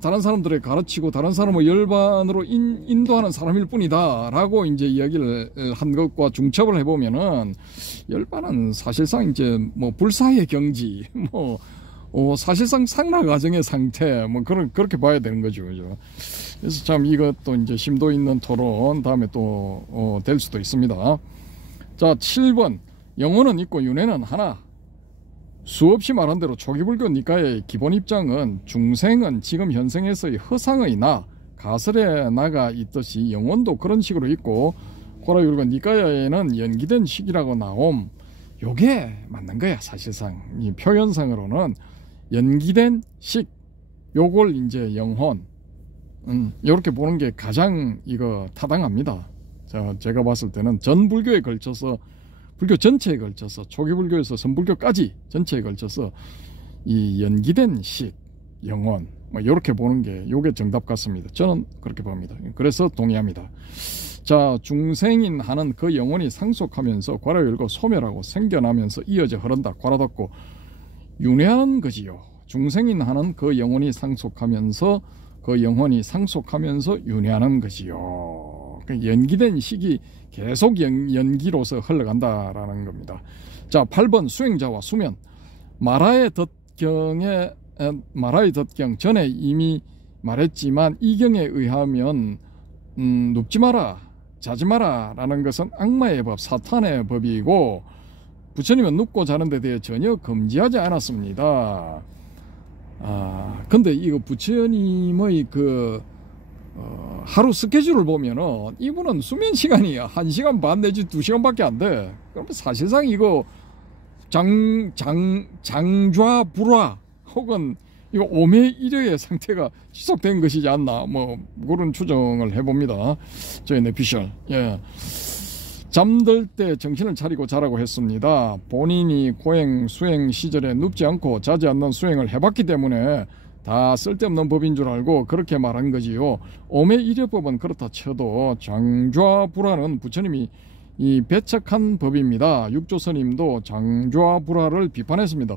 다른 사람들에 가르치고 다른 사람을 열반으로 인도하는 사람일 뿐이다라고 이제 이야기를 한 것과 중첩을 해보면은 열반은 사실상 이제 뭐 불사의 경지 뭐 사실상 상락 과정의 상태 뭐 그렇게 봐야 되는 거죠, 그죠? 그래서 참 이것도 이제 심도 있는 토론 다음에 또 될 수도 있습니다. 자, 7번 영혼은 있고 윤회는 하나. 수없이 말한 대로 초기불교 니까의 기본 입장은 중생은 지금 현생에서의 허상의 나, 가설의 나가 있듯이 영혼도 그런 식으로 있고 고라율과 니까야에는 연기된 식이라고 나옴. 요게 맞는 거야. 사실상 이 표현상으로는 연기된 식, 요걸 이제 영혼, 요렇게 보는 게 가장 이거 타당합니다. 자, 제가 봤을 때는 전 불교에 걸쳐서 불교 전체에 걸쳐서 초기불교에서 선불교까지 전체에 걸쳐서 이 연기된 식, 영혼 뭐 이렇게 보는 게 요게 정답 같습니다. 저는 그렇게 봅니다. 그래서 동의합니다. 자, 중생인 하는 그 영혼이 상속하면서 괄호 열고 소멸하고 생겨나면서 이어져 흐른다. 괄호 닫고 윤회하는 거지요. 중생인 하는 그 영혼이 상속하면서 윤회하는 거지요. 연기된 식이 계속 연기로서 흘러간다라는 겁니다. 자, 8번 수행자와 수면. 마라에 덧경에 마라의 덧경 전에 이미 말했지만 이경에 의하면 눕지 마라, 자지 마라 라는 것은 악마의 법, 사탄의 법이고 부처님은 눕고 자는 데 대해 전혀 금지하지 않았습니다. 근데 이거 부처님의 하루 스케줄을 보면은 이분은 수면 시간이 1시간 반 내지 2시간밖에 안 돼. 그럼 사실상 이거 장좌불화 혹은 이거 오매일여의 상태가 지속된 것이지 않나, 뭐 그런 추정을 해봅니다. 저희 내피셜. 예. 잠들 때 정신을 차리고 자라고 했습니다. 본인이 고행 수행 시절에 눕지 않고 자지 않는 수행을 해봤기 때문에 다 쓸데없는 법인 줄 알고 그렇게 말한 거지요. 오매일여법은 그렇다 쳐도 장좌불화는 부처님이 배척한 법입니다. 육조스님도 장좌불화를 비판했습니다.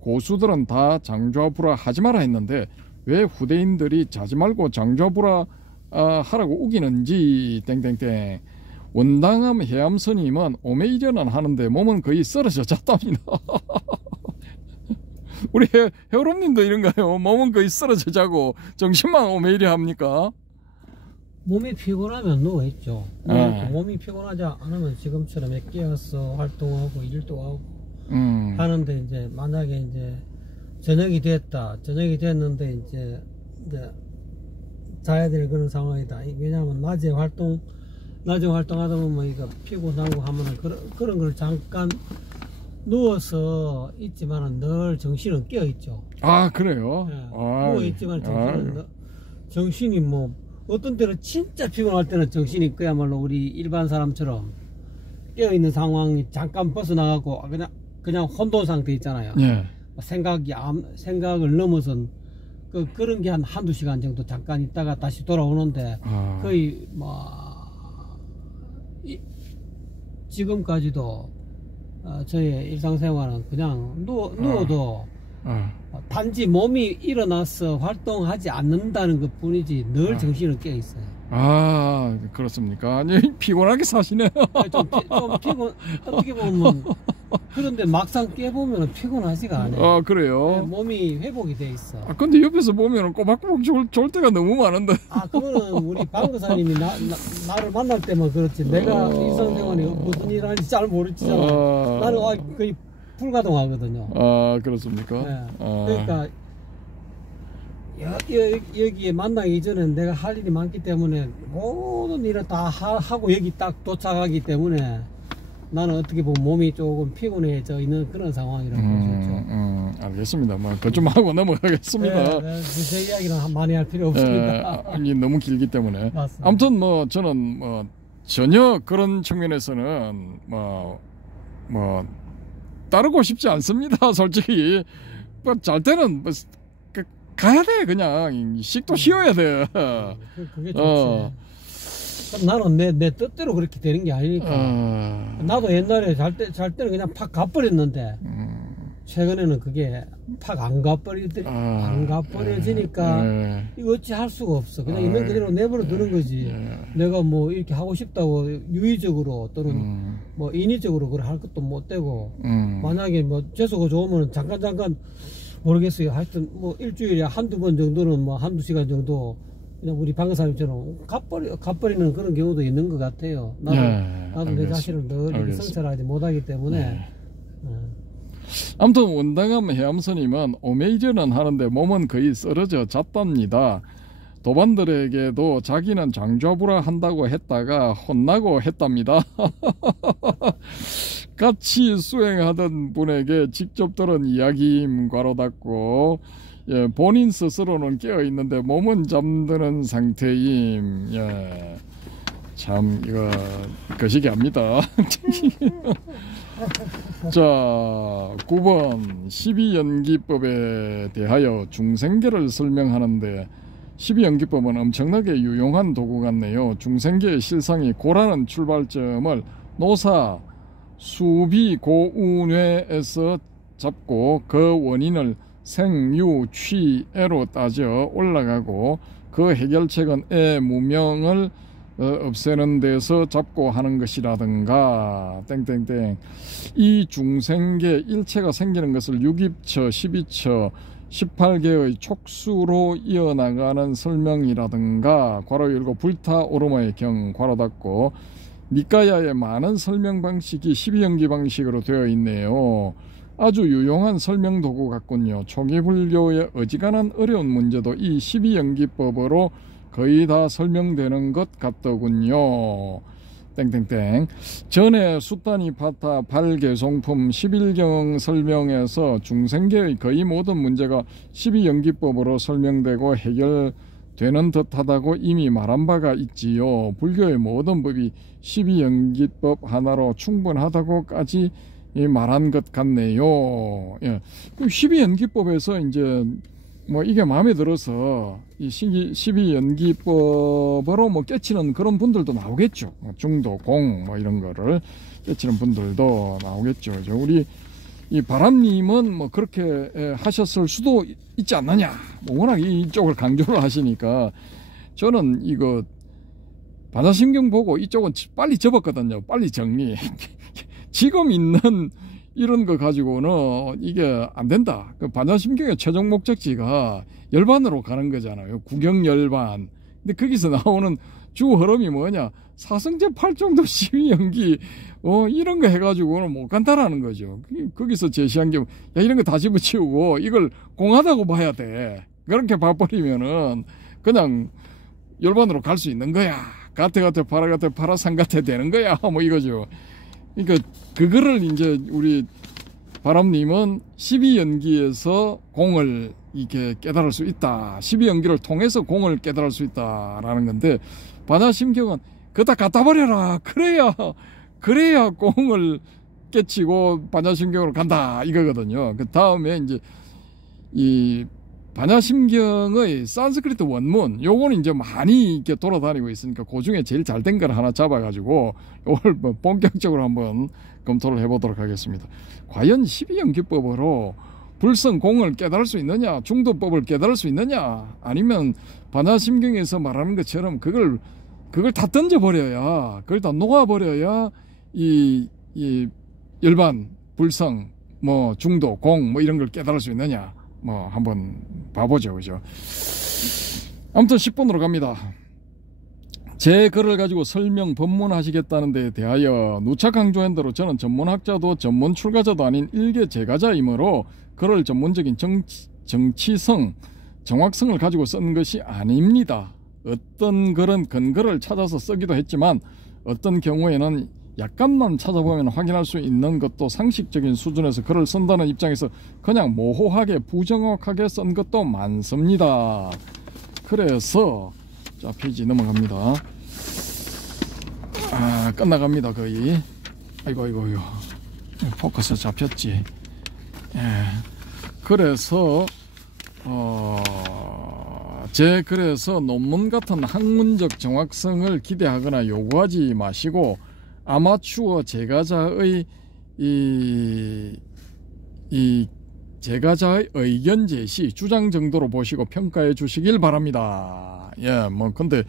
고수들은 다 장좌불화 하지 마라 했는데 왜 후대인들이 자지 말고 장좌불화 하라고 우기는지 땡땡땡. 원당함 해암스님은 오매일여는 하는데 몸은 거의 쓰러져 잤답니다. 우리 해오름님도 이런가요? 몸은 거의 쓰러져 자고 정신만 오매일여 합니까? 몸이 피곤하면 누워있죠. 몸이 피곤하지 않으면 지금처럼 깨어서 활동하고 일도 하고 하는데, 이제 만약에 이제 저녁이 됐는데 이제 자야 될 그런 상황이다. 왜냐하면 낮에 활동하다 보면 이거 피곤하고 하면은 그런 걸 잠깐 누워서 있지만은 늘 정신은 깨어 있죠. 그래요? 네. 누워 있지만 정신이 뭐 어떤 때는 진짜 피곤할 때는 정신이 그야말로 우리 일반 사람처럼 깨어 있는 상황이 잠깐 벗어나가고 그냥 혼돈 상태 있잖아요. 예. 생각을 넘어선 그런 게 한두 시간 정도 잠깐 있다가 다시 돌아오는데 거의 지금까지도 저의 일상생활은 그냥 누워도 단지 몸이 일어나서 활동하지 않는다는 것 뿐이지 늘 정신은 깨어 있어요. 그렇습니까? 아니, 피곤하게 사시네요. 좀 피곤, 어떻게 보면. 그런데 막상 깨보면 피곤하지가 않아요. 그래요? 네, 몸이 회복이 돼 있어. 근데 옆에서 보면 꼬박꼬박 졸 때가 너무 많은데. 그거는 우리 방거사님이 나를 만날 때만 그렇지. 내가 일상생활에 무슨 일 하는지 잘 모르지잖아. 나는 거의 불가동하거든요. 그렇습니까? 네. 그러니까 여기에 만나기 전에 내가 할 일이 많기 때문에 모든 일을 다 하고 여기 딱 도착하기 때문에 나는 어떻게 보면 몸이 조금 피곤해져 있는 그런 상황이라고 볼 수 있죠. 알겠습니다. 그것 좀 하고 넘어가겠습니다. 네, 제 이야기는 많이 할 필요 없습니다. 너무 길기 때문에. 맞습니다. 아무튼 저는 전혀 그런 측면에서는 따르고 싶지 않습니다. 솔직히 잘 때는 가야 돼. 그냥 식도 쉬어야 돼. 그게 좋지. 나는 내 뜻대로 그렇게 되는 게 아니니까. 나도 옛날에 잘 때는 그냥 팍 가버렸는데 최근에는 그게 팍 안 가버려지니까 이거 어찌 할 수가 없어. 그냥 있는 그대로 내버려 두는 거지. 내가 뭐 이렇게 하고 싶다고 유의적으로 또는 뭐 인위적으로 그걸 할 것도 못 되고 만약에 뭐 재수가 좋으면 잠깐 모르겠어요. 하여튼 뭐 일주일에 한두 번 정도는 뭐 한두 시간 정도 그냥 우리 방사님처럼 가버리는 그런 경우도 있는 것 같아요. 나도 내 자신을 늘 성찰하지 못하기 때문에. 아무튼 원당함 해암스님은 오매일여는 하는데 몸은 거의 쓰러져 잤답니다. 도반들에게도 자기는 장좌불화 한다고 했다가 혼나고 했답니다. 같이 수행하던 분에게 직접 들은 이야기임 괄호 닫고, 본인 스스로는 깨어있는데 몸은 잠드는 상태임. 참 이거 거시기합니다. 자, 9번 12연기법에 대하여 중생계를 설명하는데, 12연기법은 엄청나게 유용한 도구 같네요. 중생계의 실상이 고라는 출발점을 노사 수비고운회에서 잡고 그 원인을 생유취애로 따져 올라가고 그 해결책은 애 무명을 없애는 데서 잡고 하는 것이라든가 땡땡땡 이 중생계 일체가 생기는 것을 6입처 12처 18개의 촉수로 이어나가는 설명이라든가 괄호 열고 불타오르마의 경 괄호 닫고 니까야의 많은 설명 방식이 12연기 방식으로 되어 있네요. 아주 유용한 설명 도구 같군요. 초기 불교의 어지간한 어려운 문제도 이 12연기법으로 거의 다 설명되는 것 같더군요. 땡땡땡 전에 수타니 파타 발개송품 11경 설명에서 중생계의 거의 모든 문제가 12연기법으로 설명되고 해결되는 듯하다고 이미 말한 바가 있지요. 불교의 모든 법이 12연기법 하나로 충분하다고까지 말한 것 같네요. 예. 12연기법에서 이제 뭐 이게 마음에 들어서 이 12연기법으로 뭐 깨치는 그런 분들도 나오겠죠. 중도, 공 뭐 이런 거를 깨치는 분들도 나오겠죠. 우리 이 바람님은 뭐 그렇게 하셨을 수도 있지 않느냐. 뭐 워낙 이쪽을 강조를 하시니까 저는 이거 반야심경 보고 이쪽은 빨리 접었거든요. 빨리 정리. 지금 있는 이런 거 가지고는 이게 안 된다. 그 반야심경의 최종 목적지가 열반으로 가는 거잖아요. 구경열반. 근데 거기서 나오는 주 흐름이 뭐냐? 사성제 8정도 12연기 이런 거 해가지고는 못 간다라는 거죠. 거기서 제시한 게 야 이런 거 다 집어치우고 이걸 공하다고 봐야 돼. 그렇게 봐버리면은 그냥 열반으로 갈 수 있는 거야. 가태 파라 상가태 되는 거야. 뭐 이거죠. 그러니까 그거를 이제 우리 바람님은 12연기에서 공을 이렇게 깨달을 수 있다. 12연기를 통해서 공을 깨달을 수 있다라는 건데 반야심경은 그다 갖다 버려라. 그래야 공을 깨치고 반야심경으로 간다 이거거든요. 그 다음에 이제 이 반야심경의 산스크리트 원문 요거는 이제 많이 이렇게 돌아다니고 있으니까 그 중에 제일 잘 된 걸 하나 잡아가지고 이걸 뭐 본격적으로 한번 검토를 해보도록 하겠습니다. 과연 12연기법으로 불성공을 깨달을 수 있느냐, 중도법을 깨달을 수 있느냐, 아니면 반야심경에서 말하는 것처럼 그걸 다 던져버려야, 그걸 다 녹아버려야 이 열반, 불성, 뭐 중도, 공 뭐 이런 걸 깨달을 수 있느냐. 뭐 한번 봐보죠. 그죠? 아무튼 10번으로 갑니다. 제 글을 가지고 설명 법문하시겠다는 데 대하여 누차 강조한 대로 저는 전문학자도 전문 출가자도 아닌 일개 제가자이므로 글을 전문적인 정치성, 정확성을 가지고 쓴 것이 아닙니다. 어떤 글은 근거를 찾아서 쓰기도 했지만 어떤 경우에는 약간만 찾아보면 확인할 수 있는 것도 상식적인 수준에서 글을 쓴다는 입장에서 그냥 모호하게 부정확하게 쓴 것도 많습니다. 그래서 자 페이지 넘어갑니다. 끝나갑니다. 거의. 아이고 포커스 잡혔지. 예. 그래서 제 글에서 논문 같은 학문적 정확성을 기대하거나 요구하지 마시고 아마추어 제가자의 제가자의 의견 제시, 주장 정도로 보시고 평가해 주시길 바랍니다. 예, 뭐 근데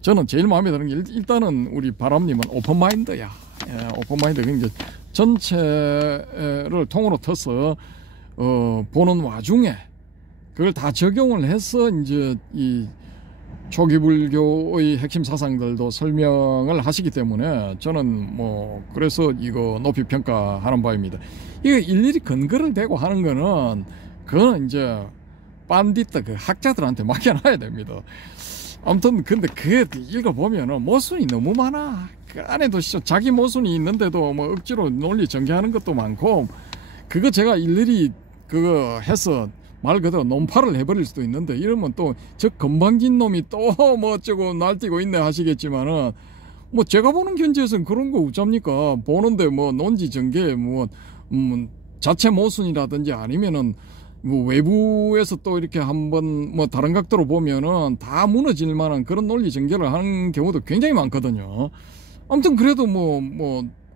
저는 제일 마음에 드는 게 일단은 우리 바람님은 오픈마인드야. 예, 오픈마인드. 이제 전체를 통으로 터서 보는 와중에 그걸 다 적용을 해서 이제 이 초기 불교의 핵심 사상들도 설명을 하시기 때문에 저는 뭐 그래서 이거 높이 평가하는 바입니다. 이거 일일이 근거를 대고 하는 거는 그거는 이제 빤디트 그 학자들한테 맡겨놔야 됩니다. 아무튼 근데 그게 읽어보면은 모순이 너무 많아. 그 안에도 자기 모순이 있는데도 뭐 억지로 논리 전개하는 것도 많고 그거 제가 일일이 그거 해서 말 그대로 논파를 해버릴 수도 있는데 이러면 또 저 건방진 놈이 또 뭐 어쩌고 날뛰고 있네 하시겠지만은 뭐 제가 보는 견지에서는 그런 거 어쩝니까? 보는데 뭐 논지 전개 뭐 자체 모순이라든지 아니면은 뭐 외부에서 또 이렇게 한번 뭐 다른 각도로 보면은 다 무너질 만한 그런 논리 전개를 하는 경우도 굉장히 많거든요. 아무튼 그래도 뭐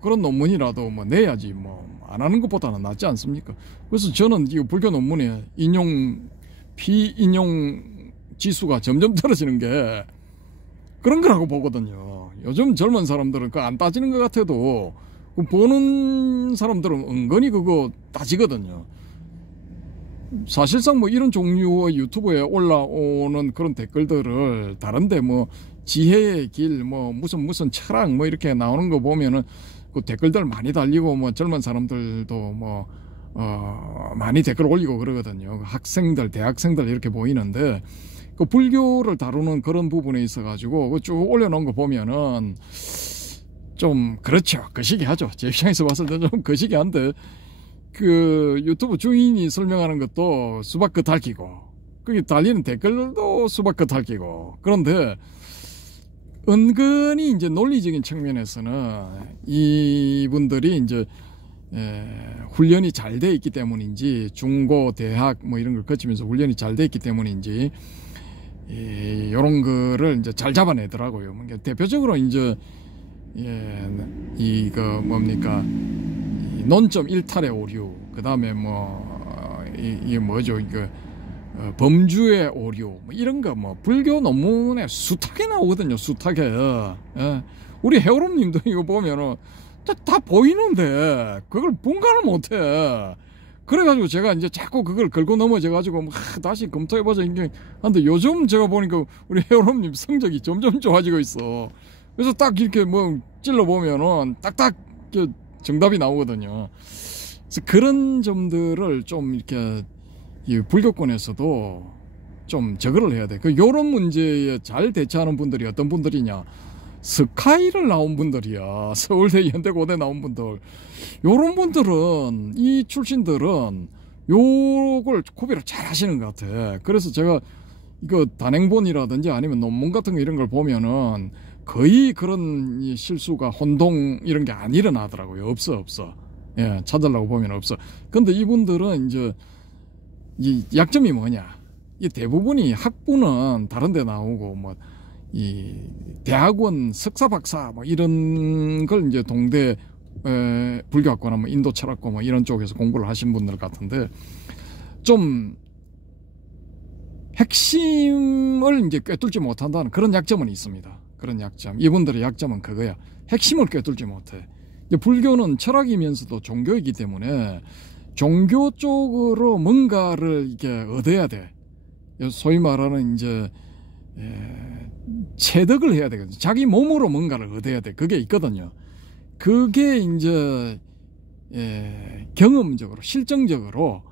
그런 논문이라도 뭐 내야지 뭐 안 하는 것보다는 낫지 않습니까? 그래서 저는 이 불교 논문에 비인용 지수가 점점 떨어지는 게 그런 거라고 보거든요. 요즘 젊은 사람들은 그거 안 따지는 것 같아도 그 보는 사람들은 은근히 그거 따지거든요. 사실상 뭐 이런 종류의 유튜브에 올라오는 그런 댓글들을 다른데 뭐 지혜의 길, 뭐 무슨 철학 뭐 이렇게 나오는 거 보면은 그 댓글들 많이 달리고 뭐 젊은 사람들도 뭐 많이 댓글 올리고 그러거든요. 학생들, 대학생들 이렇게 보이는데 그 불교를 다루는 그런 부분에 있어 가지고 쭉 올려놓은 거 보면은 좀 그렇죠. 거시기하죠. 제 입장에서 봤을 때 좀 거시기한데 그 유튜브 주인이 설명하는 것도 수박 끝 핥기고 거기 달리는 댓글도 수박 끝 핥기고 그런데 은근히 이제 논리적인 측면에서는 이분들이 이제 훈련이 잘 돼 있기 때문인지 중고 대학 뭐 이런 걸 거치면서 훈련이 잘 돼 있기 때문인지 이런 거를 이제 잘 잡아내더라고요. 대표적으로 이제 이거 뭡니까 논점 일탈의 오류, 그 다음에 뭐 이게 뭐죠 이거 범주의 오류 뭐 이런 거 뭐 불교 논문에 숱하게 나오거든요. 숱하게. 예. 우리 해오름님도 이거 보면은 다 보이는데 그걸 분간을 못해. 그래가지고 제가 이제 자꾸 그걸 걸고 넘어져가지고 다시 검토해보자 이게 한데 요즘 제가 보니까 우리 해오름님 성적이 점점 좋아지고 있어. 그래서 딱 이렇게 뭐 찔러보면은 딱딱 정답이 나오거든요. 그래서 그런 점들을 좀 이렇게 이 불교권에서도 좀 저거를 해야 돼. 요런 문제에 잘 대처하는 분들이 어떤 분들이냐. 스카이를 나온 분들이야. 서울대, 연대고대 나온 분들. 요런 분들은, 이 출신들은 요걸 구별을 잘 하시는 것 같아. 그래서 제가 이거 단행본이라든지 아니면 논문 같은 거 이런 걸 보면은 거의 그런 실수가 혼동 이런 게 안 일어나더라고요. 없어. 예, 찾으려고 보면 없어. 근데 이분들은 이제 이 약점이 뭐냐. 이 대부분이 학부는 다른 데 나오고 뭐 이 대학원 석사 박사 뭐 이런 걸 이제 동대 불교학과나 뭐 인도 철학과 뭐 이런 쪽에서 공부를 하신 분들 같은데 좀 핵심을 이제 꿰뚫지 못한다는 그런 약점은 있습니다. 그런 약점. 이분들의 약점은 그거야. 핵심을 꿰뚫지 못해. 불교는 철학이면서도 종교이기 때문에 종교 쪽으로 뭔가를 이게 얻어야 돼. 소위 말하는 이제 체득을 해야 되거든요. 자기 몸으로 뭔가를 얻어야 돼. 그게 있거든요. 그게 이제 경험적으로, 실정적으로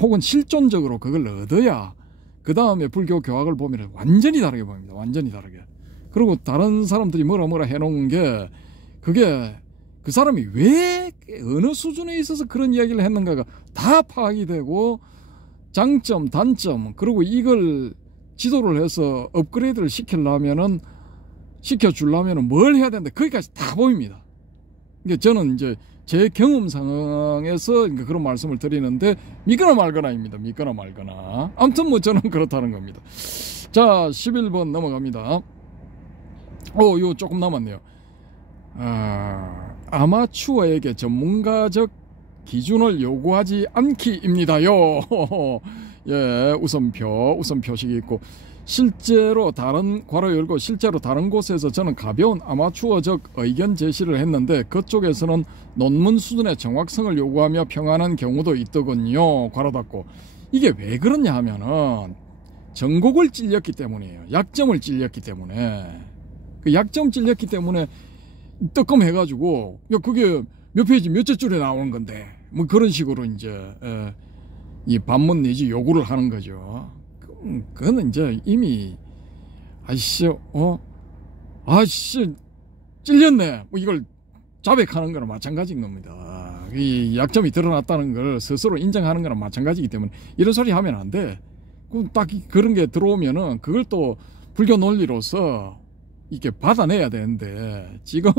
혹은 실존적으로 그걸 얻어야 그 다음에 불교 교학을 보면 완전히 다르게 보입니다. 완전히 다르게. 그리고 다른 사람들이 뭐라 해놓은 게 그게 그 사람이 왜 어느 수준에 있어서 그런 이야기를 했는가가 다 파악이 되고 장점, 단점, 그리고 이걸 지도를 해서 업그레이드를 시켜주려면은 뭘 해야 되는데 거기까지 다 보입니다. 그러니까 저는 이제 제 경험 상황에서 그런 말씀을 드리는데 믿거나 말거나입니다. 믿거나 말거나. 아무튼 뭐 저는 그렇다는 겁니다. 자, 11번 넘어갑니다. 요 조금 남았네요. 아마추어에게 전문가적 기준을 요구하지 않기입니다요. 예, 우선표식이 있고 실제로 괄호 열고 실제로 다른 곳에서 저는 가벼운 아마추어적 의견 제시를 했는데 그쪽에서는 논문 수준의 정확성을 요구하며 평하는 경우도 있더군요. 괄호 닫고. 이게 왜 그러냐 하면은 전곡을 찔렸기 때문이에요. 약점을 찔렸기 때문에. 그 약점 찔렸기 때문에 뜨끔해가지고 그게 몇 페이지 몇째 줄에 나오는 건데 뭐 그런 식으로 이제 이 반문 내지 요구를 하는 거죠. 그거는 이제 이미 아이씨 찔렸네 뭐 이걸 자백하는 거랑 마찬가지인 겁니다. 이 약점이 드러났다는 걸 스스로 인정하는 거랑 마찬가지이기 때문에 이런 소리 하면 안 돼. 그럼 딱 그런 게 들어오면은 그걸 또 불교 논리로서 이렇게 받아내야 되는데 지금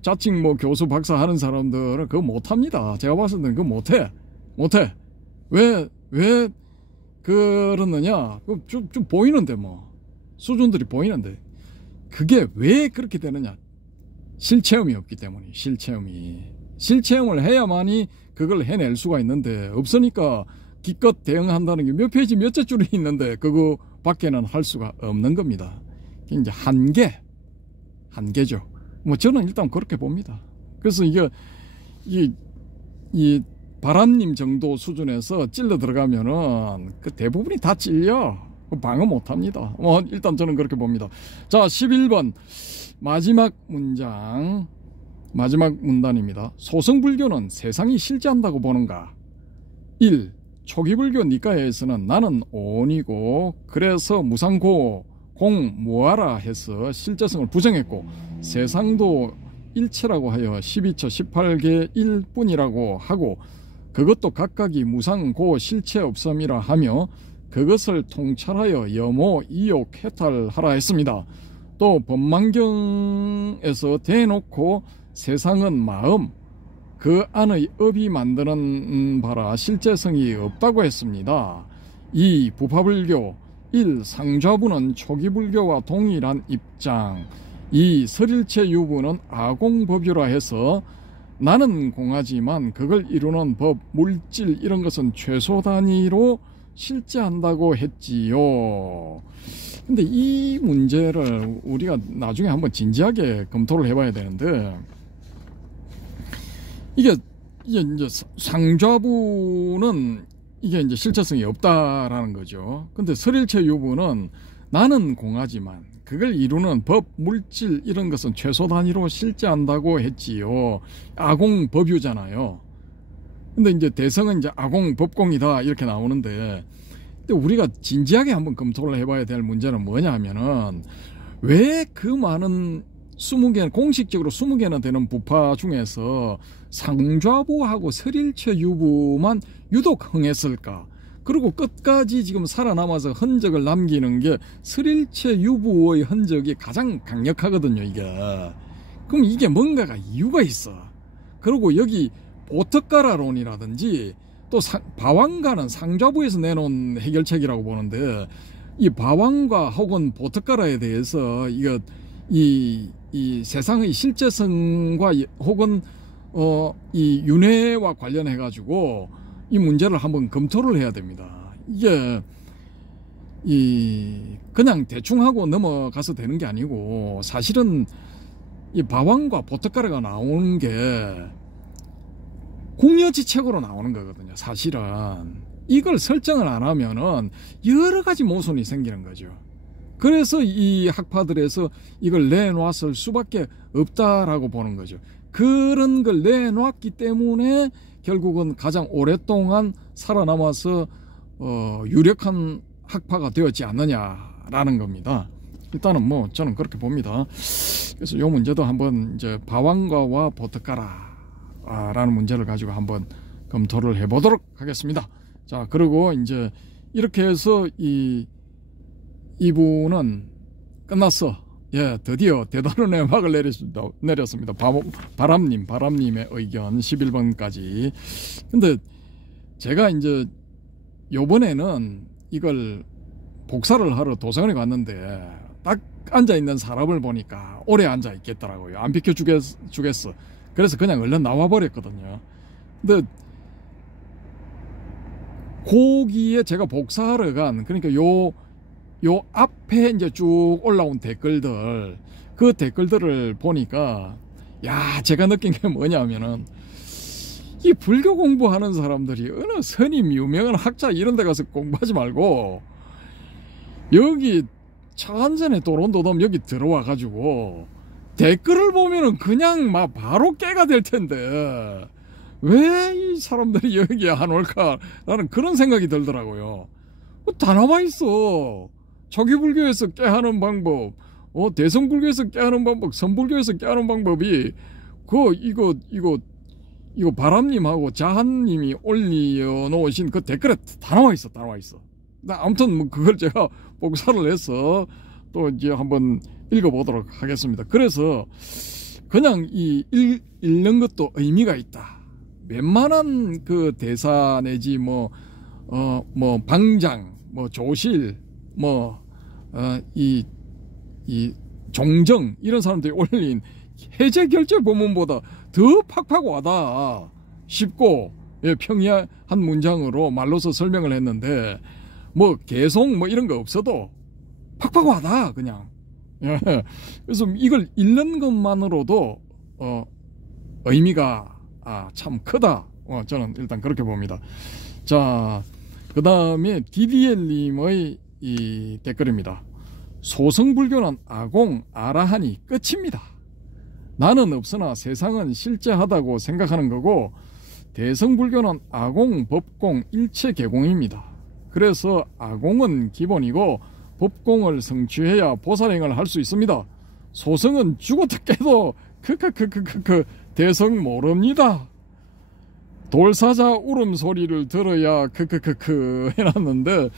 자칭 뭐 교수 박사 하는 사람들은 그거 못합니다. 제가 봤을 때는 그거 못해. 왜 그러느냐? 좀 보이는데 뭐 수준들이 보이는데 그게 왜 그렇게 되느냐? 실체험이 없기 때문에. 실체험을 해야만이 그걸 해낼 수가 있는데 없으니까 기껏 대응한다는 게 몇 페이지 몇째 줄이 있는데 그거 밖에는 할 수가 없는 겁니다. 이제 한계죠. 뭐 저는 일단 그렇게 봅니다. 그래서 이 바람님 정도 수준에서 찔러 들어가면은 그 대부분이 다 찔려. 방어 못 합니다. 일단 저는 그렇게 봅니다. 자, 11번 마지막 문단입니다. 소승불교는 세상이 실제한다고 보는가? 1. 초기불교 니까에서는 나는 온이고 그래서 무상고 공무하라 해서 실제성을 부정했고 세상도 일체라고 하여 12처 18개일 뿐이라고 하고 그것도 각각이 무상고 실체 없음이라 하며 그것을 통찰하여 염호 이욕 해탈하라 했습니다. 또 법망경에서 대놓고 세상은 마음 그 안의 업이 만드는 바라 실제성이 없다고 했습니다. 2. 부파불교 1. 상좌부는 초기불교와 동일한 입장 2. 설일체 유부는 아공법유라 해서 나는 공하지만 그걸 이루는 법, 물질 이런 것은 최소 단위로 실제한다고 했지요. 근데 이 문제를 우리가 나중에 한번 진지하게 검토를 해봐야 되는데 이게 이제 상좌부는 이게 이제 실체성이 없다라는 거죠. 근데 설일체 유부는 나는 공하지만 그걸 이루는 법, 물질 이런 것은 최소 단위로 실제한다고 했지요. 아공법유잖아요. 근데 이제 대성은 이제 아공법공이다 이렇게 나오는데 근데 우리가 진지하게 한번 검토를 해봐야 될 문제는 뭐냐 하면은 왜 그 많은 20개 공식적으로 20개나 되는 부파 중에서 상좌부하고 설일체 유부만 유독 흥했을까? 그리고 끝까지 지금 살아남아서 흔적을 남기는 게 설일체 유부의 흔적이 가장 강력하거든요, 이게. 그럼 이게 뭔가가 이유가 있어. 그리고 여기 보특가라론이라든지 또 바왕가는 상좌부에서 내놓은 해결책이라고 보는데 이 바왕가 혹은 보특가라에 대해서 이 세상의 실제성과 혹은 이 윤회와 관련해 가지고 이 문제를 한번 검토를 해야 됩니다. 이게 그냥 대충 하고 넘어가서 되는 게 아니고 사실은 이 바왕과 보특가라가 나오는 게 궁여지책으로 나오는 거거든요. 사실은 이걸 설정을 안 하면은 여러 가지 모순이 생기는 거죠. 그래서 이 학파들에서 이걸 내놨을 수밖에 없다라고 보는 거죠. 그런 걸 내놨기 때문에 결국은 가장 오랫동안 살아남아서 유력한 학파가 되었지 않느냐라는 겁니다. 일단은 뭐 저는 그렇게 봅니다. 그래서 이 문제도 한번 이제 바왕가와 보특가라라는 문제를 가지고 한번 검토를 해보도록 하겠습니다. 자, 그리고 이제 이렇게 해서 이분은 끝났어. 예, 드디어 대단한 해막을 내렸습니다. 바람님의 의견 11번까지. 근데 제가 이제 요번에는 이걸 복사를 하러 도서관에 갔는데 딱 앉아있는 사람을 보니까 오래 앉아있겠더라고요. 안 비켜주겠어. 그래서 그냥 얼른 나와버렸거든요. 근데 거기에 제가 복사하러 간, 그러니까 요 앞에 이제 쭉 올라온 댓글들, 그 댓글들을 보니까, 야, 제가 느낀 게 뭐냐면은, 이 불교 공부하는 사람들이 어느 스님, 유명한 학자 이런 데 가서 공부하지 말고, 여기 차한전에 도론도돔 여기 들어와가지고, 댓글을 보면은 그냥 막 바로 깨가 될 텐데, 왜 이 사람들이 여기에 안 올까? 라는 그런 생각이 들더라고요. 다 남아있어. 초기불교에서 깨하는 방법, 대성불교에서 깨하는 방법, 선불교에서 깨하는 방법이, 이거 바람님하고 자한님이 올려놓으신 그 댓글에 다 나와있어. 아무튼 뭐 그걸 제가 복사를 해서 또 이제 한번 읽어보도록 하겠습니다. 그래서 그냥 읽는 것도 의미가 있다. 웬만한 그 대사 내지 뭐 방장, 뭐 조실, 이 종정 이런 사람들이 올린 해제 결제 본문보다 더 팍팍 와다 쉽고 평이한 문장으로 말로서 설명을 했는데 뭐 개송 뭐 이런 거 없어도 팍팍 와다 그냥 예. 그래서 이걸 읽는 것만으로도 의미가 참 크다. 저는 일단 그렇게 봅니다. 자, 그 다음에 DDL님의 이 댓글입니다. 소승불교는 아공, 아라한이 끝입니다. 나는 없으나 세상은 실제하다고 생각하는 거고, 대승불교는 아공, 법공, 일체 개공입니다. 그래서 아공은 기본이고 법공을 성취해야 보살행을 할 수 있습니다. 소승은 죽어도 깨도 대성 모릅니다. 돌사자 울음소리를 들어야 해놨는데,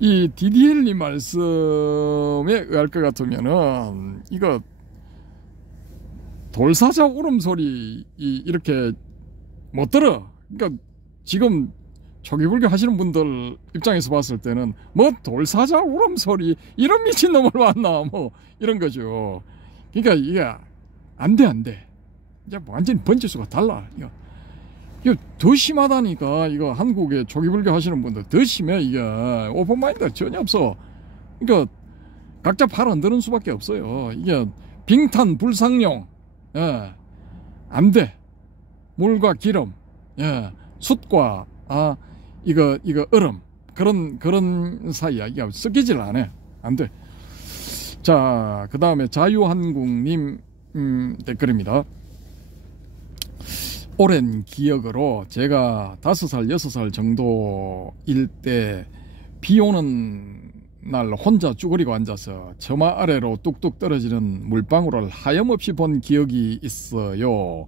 이 DDL님 말씀에 의할 것 같으면은 이거 돌사자 울음소리 이렇게 못 들어. 그러니까 지금 초기불교 하시는 분들 입장에서 봤을 때는 뭐 돌사자 울음소리 이런 미친놈을 만나 뭐 이런 거죠. 그러니까 이게 안 돼. 이제 완전히 번지수가 달라. 이거 더 심하다니까. 이거 한국에 초기불교 하시는 분들 더 심해. 이게 오픈마인드 전혀 없어. 그러니까 각자 팔 흔드는 수밖에 없어요. 이게 빙탄 불상용, 예, 안 돼. 물과 기름, 예, 숯과 이거 얼음, 그런 사이야. 이게 섞이질 않아. 안 돼. 자, 그 다음에 자유한국님 댓글입니다. 오랜 기억으로 제가 5살, 6살 정도일 때 비 오는 날 혼자 쭈그리고 앉아서 처마 아래로 뚝뚝 떨어지는 물방울을 하염없이 본 기억이 있어요.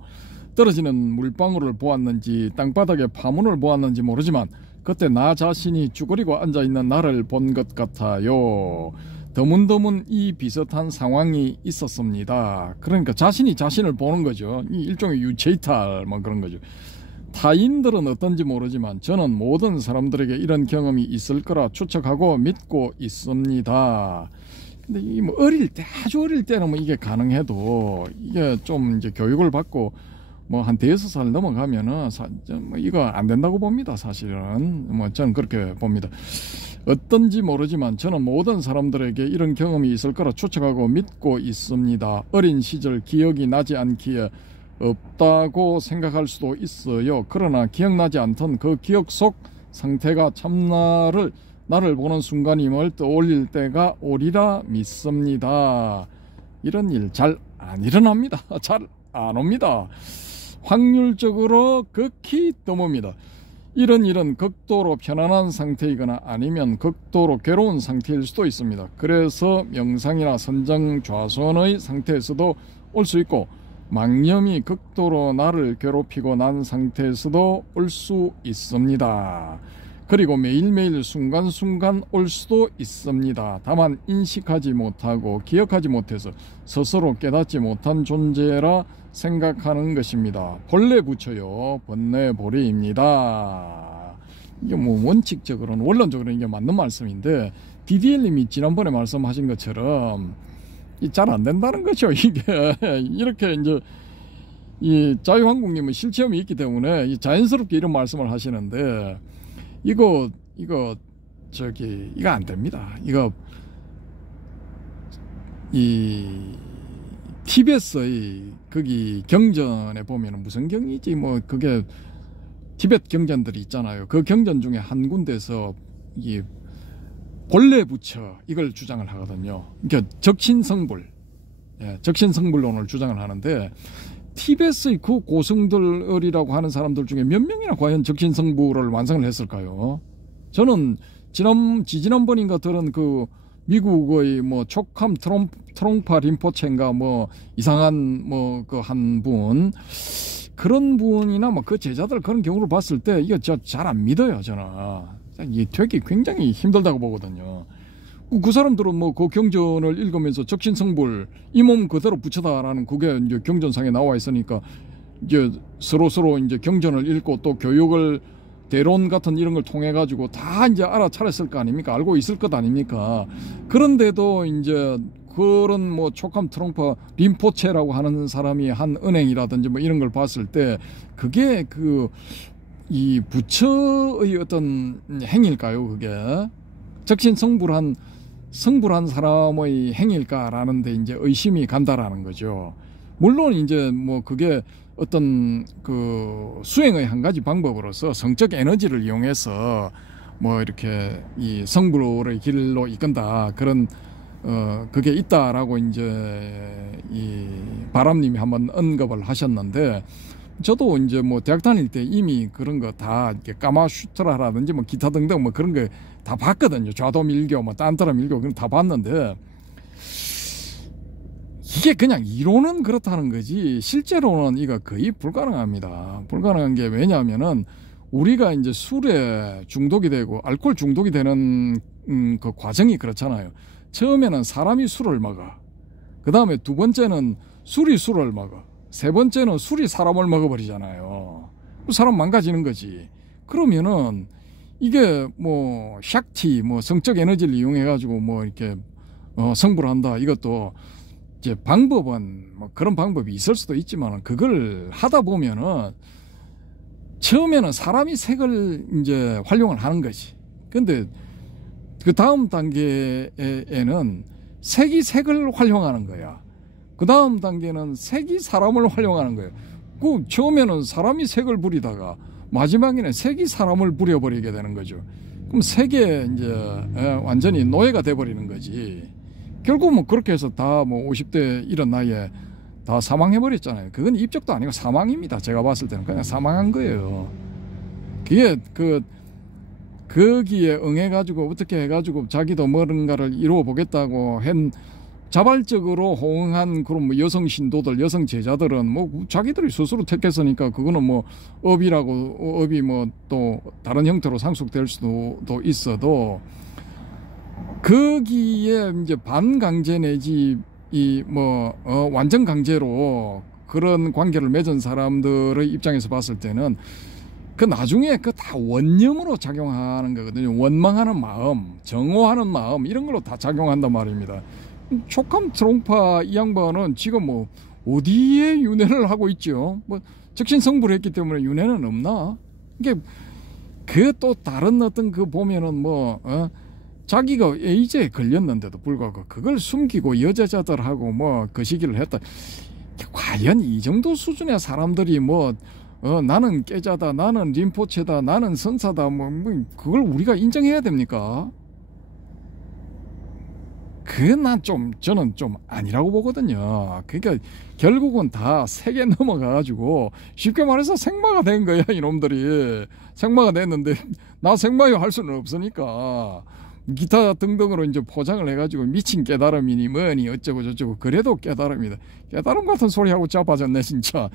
떨어지는 물방울을 보았는지 땅바닥에 파문을 보았는지 모르지만 그때 나 자신이 쭈그리고 앉아있는 나를 본 것 같아요. 드문드문 이 비슷한 상황이 있었습니다. 그러니까 자신이 자신을 보는 거죠. 이 일종의 유체이탈 뭐 그런 거죠. 타인들은 어떤지 모르지만 저는 모든 사람들에게 이런 경험이 있을 거라 추측하고 믿고 있습니다. 근데 이 뭐 아주 어릴 때는 뭐 이게 가능해도 이게 좀 이제 교육을 받고 뭐 한 5살 넘어가면은 뭐 이거 안 된다고 봅니다. 사실은 뭐 저는 그렇게 봅니다. 어떤지 모르지만 저는 모든 사람들에게 이런 경험이 있을 거라 추측하고 믿고 있습니다. 어린 시절 기억이 나지 않기에 없다고 생각할 수도 있어요. 그러나 기억나지 않던 그 기억 속 상태가 참나를 나를 보는 순간임을 떠올릴 때가 오리라 믿습니다. 이런 일 잘 안 일어납니다. 잘 안 옵니다. 확률적으로 극히 드뭅니다. 이런 일은 극도로 편안한 상태이거나 아니면 극도로 괴로운 상태일 수도 있습니다. 그래서 명상이나 선정좌선의 상태에서도 올 수 있고 망념이 극도로 나를 괴롭히고 난 상태에서도 올 수 있습니다. 그리고 매일매일 순간순간 올 수도 있습니다. 다만 인식하지 못하고 기억하지 못해서 스스로 깨닫지 못한 존재라 생각하는 것입니다. 본래 부처요 번뇌보리입니다. 이게 뭐 원칙적으로는 원론적으로는 이게 맞는 말씀인데 DDL님이 지난번에 말씀하신 것처럼 잘 안 된다는 거죠. 이게 이렇게 이제 이 자유한국님은 실체험이 있기 때문에 자연스럽게 이런 말씀을 하시는데 이거 안 됩니다. 이거 이 티베트의 거기 경전에 보면은 무슨 경이지 뭐 그게 티베트 경전들이 있잖아요. 그 경전 중에 한 군데서 이 본래 부처 이걸 주장을 하거든요. 그러니까 적신성불, 적신성불론을 주장을 하는데 티베트의 그 고승들이라고 하는 사람들 중에 몇 명이나 과연 적신성불을 완성을 했을까요? 저는 지지난번인가 들은 그 미국의 뭐 촉함 트롱파 림포체인가 뭐 이상한 뭐 그 한 분 그런 분이나 뭐 그 제자들 그런 경우를 봤을 때 이거 잘 안 믿어요. 저는 이게 되게 굉장히 힘들다고 보거든요. 그 사람들은 뭐 그 경전을 읽으면서 적신성불 이 몸 그대로 부처다라는 그게 이제 경전상에 나와 있으니까 이제 서로 이제 경전을 읽고 또 교육을 대론 같은 이런 걸 통해 가지고 다 이제 알아차렸을 거 아닙니까? 알고 있을 것 아닙니까? 그런데도 이제 그런 뭐 촉함 트롱파 림포체라고 하는 사람이 한 은행이라든지 뭐 이런 걸 봤을 때 그게 이 부처의 어떤 행일까요? 그게 적신성불한 성불한 사람의 행위일까라는 데 이제 의심이 간다라는 거죠. 물론 이제 뭐 그게 어떤 그 수행의 한 가지 방법으로서 성적 에너지를 이용해서 뭐 이렇게 이 성불의 길로 이끈다, 그런 그게 있다라고 이제 이 바람님이 한번 언급을 하셨는데, 저도 이제 뭐 대학 다닐 때 이미 그런 거 다 이렇게 까마슈트라라든지 뭐 기타 등등 뭐 그런 거 다 봤거든요. 좌도밀교 뭐 딴따라밀교 그런 다 봤는데, 이게 그냥 이론은 그렇다는 거지 실제로는 이거 거의 불가능합니다. 불가능한 게 왜냐하면은 우리가 이제 술에 중독이 되고 알코올 중독이 되는 그 과정이 그렇잖아요. 처음에는 사람이 술을 먹어. 그 다음에 두 번째는 술이 술을 먹어. 세 번째는 술이 사람을 먹어버리잖아요. 사람 망가지는 거지. 그러면은 이게 뭐 샥티 뭐 성적 에너지를 이용해 가지고 뭐 이렇게 성불을 한다, 이것도 이제 방법은 뭐 그런 방법이 있을 수도 있지만, 그걸 하다 보면은 처음에는 사람이 색을 이제 활용을 하는 거지. 근데 그 다음 단계에는 색이 색을 활용하는 거야. 그 다음 단계는 색이 사람을 활용하는 거예요. 그 처음에는 사람이 색을 부리다가 마지막에는 색이 사람을 부려버리게 되는 거죠. 그럼 색에 이제 완전히 노예가 돼버리는 거지. 결국 뭐 그렇게 해서 다 뭐 50대 이런 나이에 다 사망해버렸잖아요. 그건 입적도 아니고 사망입니다. 제가 봤을 때는 그냥 사망한 거예요. 그게 거기에 응해가지고 어떻게 해가지고 자기도 뭔가를 이루어 보겠다고 한 자발적으로 호응한 그런 뭐 여성 신도들, 여성 제자들은 뭐 자기들이 스스로 택했으니까 그거는 뭐 업이 뭐 또 다른 형태로 상속될 수도 있어도, 거기에 이제 반강제 내지 이 뭐 완전 강제로 그런 관계를 맺은 사람들의 입장에서 봤을 때는 그 나중에 그 다 원념으로 작용하는 거거든요. 원망하는 마음, 정오하는 마음, 이런 걸로 다 작용한단 말입니다. 촉감 트롱파 이 양반은 지금 뭐 어디에 윤회를 하고 있죠? 뭐 적신성불을 했기 때문에 윤회는 없나? 이게 그 또 다른 어떤 그 보면은 뭐 자기가 에이즈에 걸렸는데도 불구하고 그걸 숨기고 여자자들하고 뭐 그 시기를 했다. 과연 이 정도 수준의 사람들이 뭐 나는 깨자다, 나는 림포체다, 나는 선사다, 뭐 그걸 우리가 인정해야 됩니까? 저는 좀 아니라고 보거든요. 그러니까 결국은 다 색에 넘어가가지고 쉽게 말해서 생마가 된 거야, 이놈들이. 생마가 됐는데 나 생마요 할 수는 없으니까 기타 등등으로 이제 포장을 해가지고 미친 깨달음이니 뭐니 어쩌고 저쩌고, 그래도 깨달음이다. 깨달음 같은 소리 하고 자빠졌네 진짜.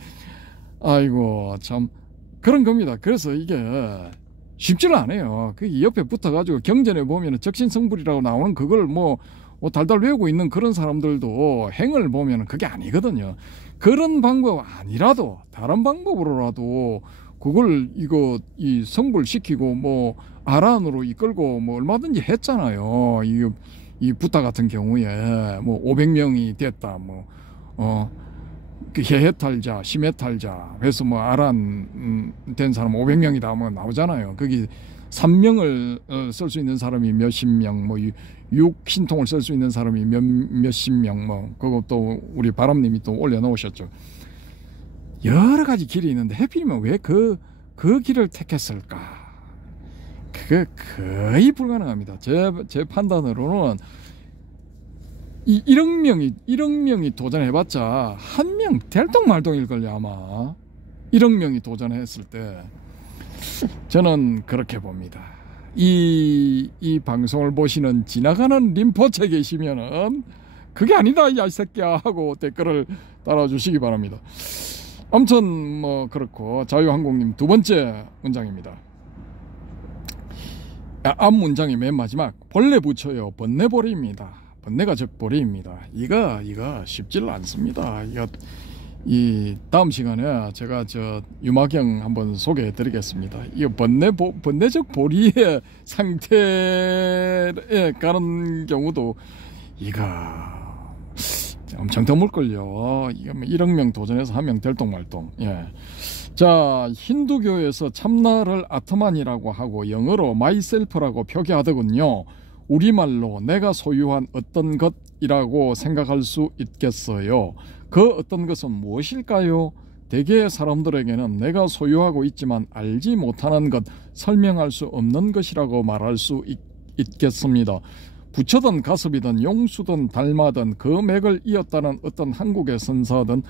아이고 참 그런 겁니다. 그래서 이게 쉽지는 않아요. 그 옆에 붙어가지고 경전에 보면은 적신성불이라고 나오는 그걸 뭐 달달 외우고 있는 그런 사람들도 행을 보면은 그게 아니거든요. 그런 방법 아니라도 다른 방법으로라도 그걸 이 성불시키고 뭐 아란으로 이끌고 뭐 얼마든지 했잖아요. 이 부타 같은 경우에 뭐 500명이 됐다, 뭐 그 해해탈자, 심해탈자 해서 뭐 아란 된 사람 500명이다 뭐 나오잖아요. 거기 3명을 쓸 수 있는 사람이 몇십 명, 뭐 6신통을 쓸 수 있는 사람이 몇십 명, 뭐 그것도 우리 바람님이 또 올려놓으셨죠. 여러 가지 길이 있는데 해필이면 왜 그 길을 택했을까? 그게 거의 불가능합니다. 제 판단으로는 1억 명이 도전해봤자 한 명 될똥말똥일걸요 아마. 1억 명이 도전했을 때 저는 그렇게 봅니다. 이 방송을 보시는 지나가는 림포체 계시면은 그게 아니다 이 새끼야 하고 댓글을 달아주시기 바랍니다. 아무튼 뭐 그렇고, 자유항공님 두 번째 문장입니다. 앞 문장이 맨 마지막, 본래 부처요 번뇌보리입니다. 번뇌가 즉 보리입니다. 이거 쉽지를 않습니다. 이 다음 시간에 제가 유마경 한번 소개해 드리겠습니다. 이 번뇌적 보리의 상태에 가는 경우도 이거 엄청 드물걸요. 이거 1억 명 도전해서 한 명 될똥말똥. 예. 자, 힌두교에서 참나를 아트만이라고 하고 영어로 마이셀프라고 표기하더군요. 우리말로 내가 소유한 어떤 것이라고 생각할 수 있겠어요. 그 어떤 것은 무엇일까요? 대개의 사람들에게는 내가 소유하고 있지만 알지 못하는 것, 설명할 수 없는 것이라고 말할 수 있겠습니다. 부처든 가섭이든 용수든 달마든 그 맥을 이었다는 어떤 한국의 선사든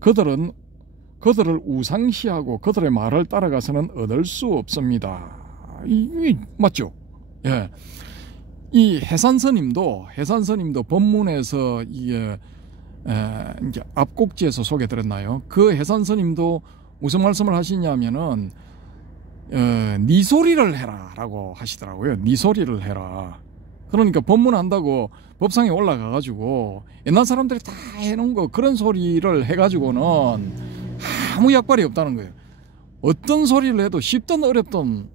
그들을 우상시하고 그들의 말을 따라가서는 얻을 수 없습니다. 맞죠? 예. 이 해산스님도 법문에서 이게 이제 앞곡지에서 소개드렸나요? 그 해산스님도 무슨 말씀을 하시냐면은 네 소리를 해라라고 하시더라고요. 네 소리를 해라. 그러니까 법문한다고 법상에 올라가가지고 옛날 사람들이 다 해놓은 거 그런 소리를 해가지고는 아무 약발이 없다는 거예요. 어떤 소리를 해도 쉽든 어렵든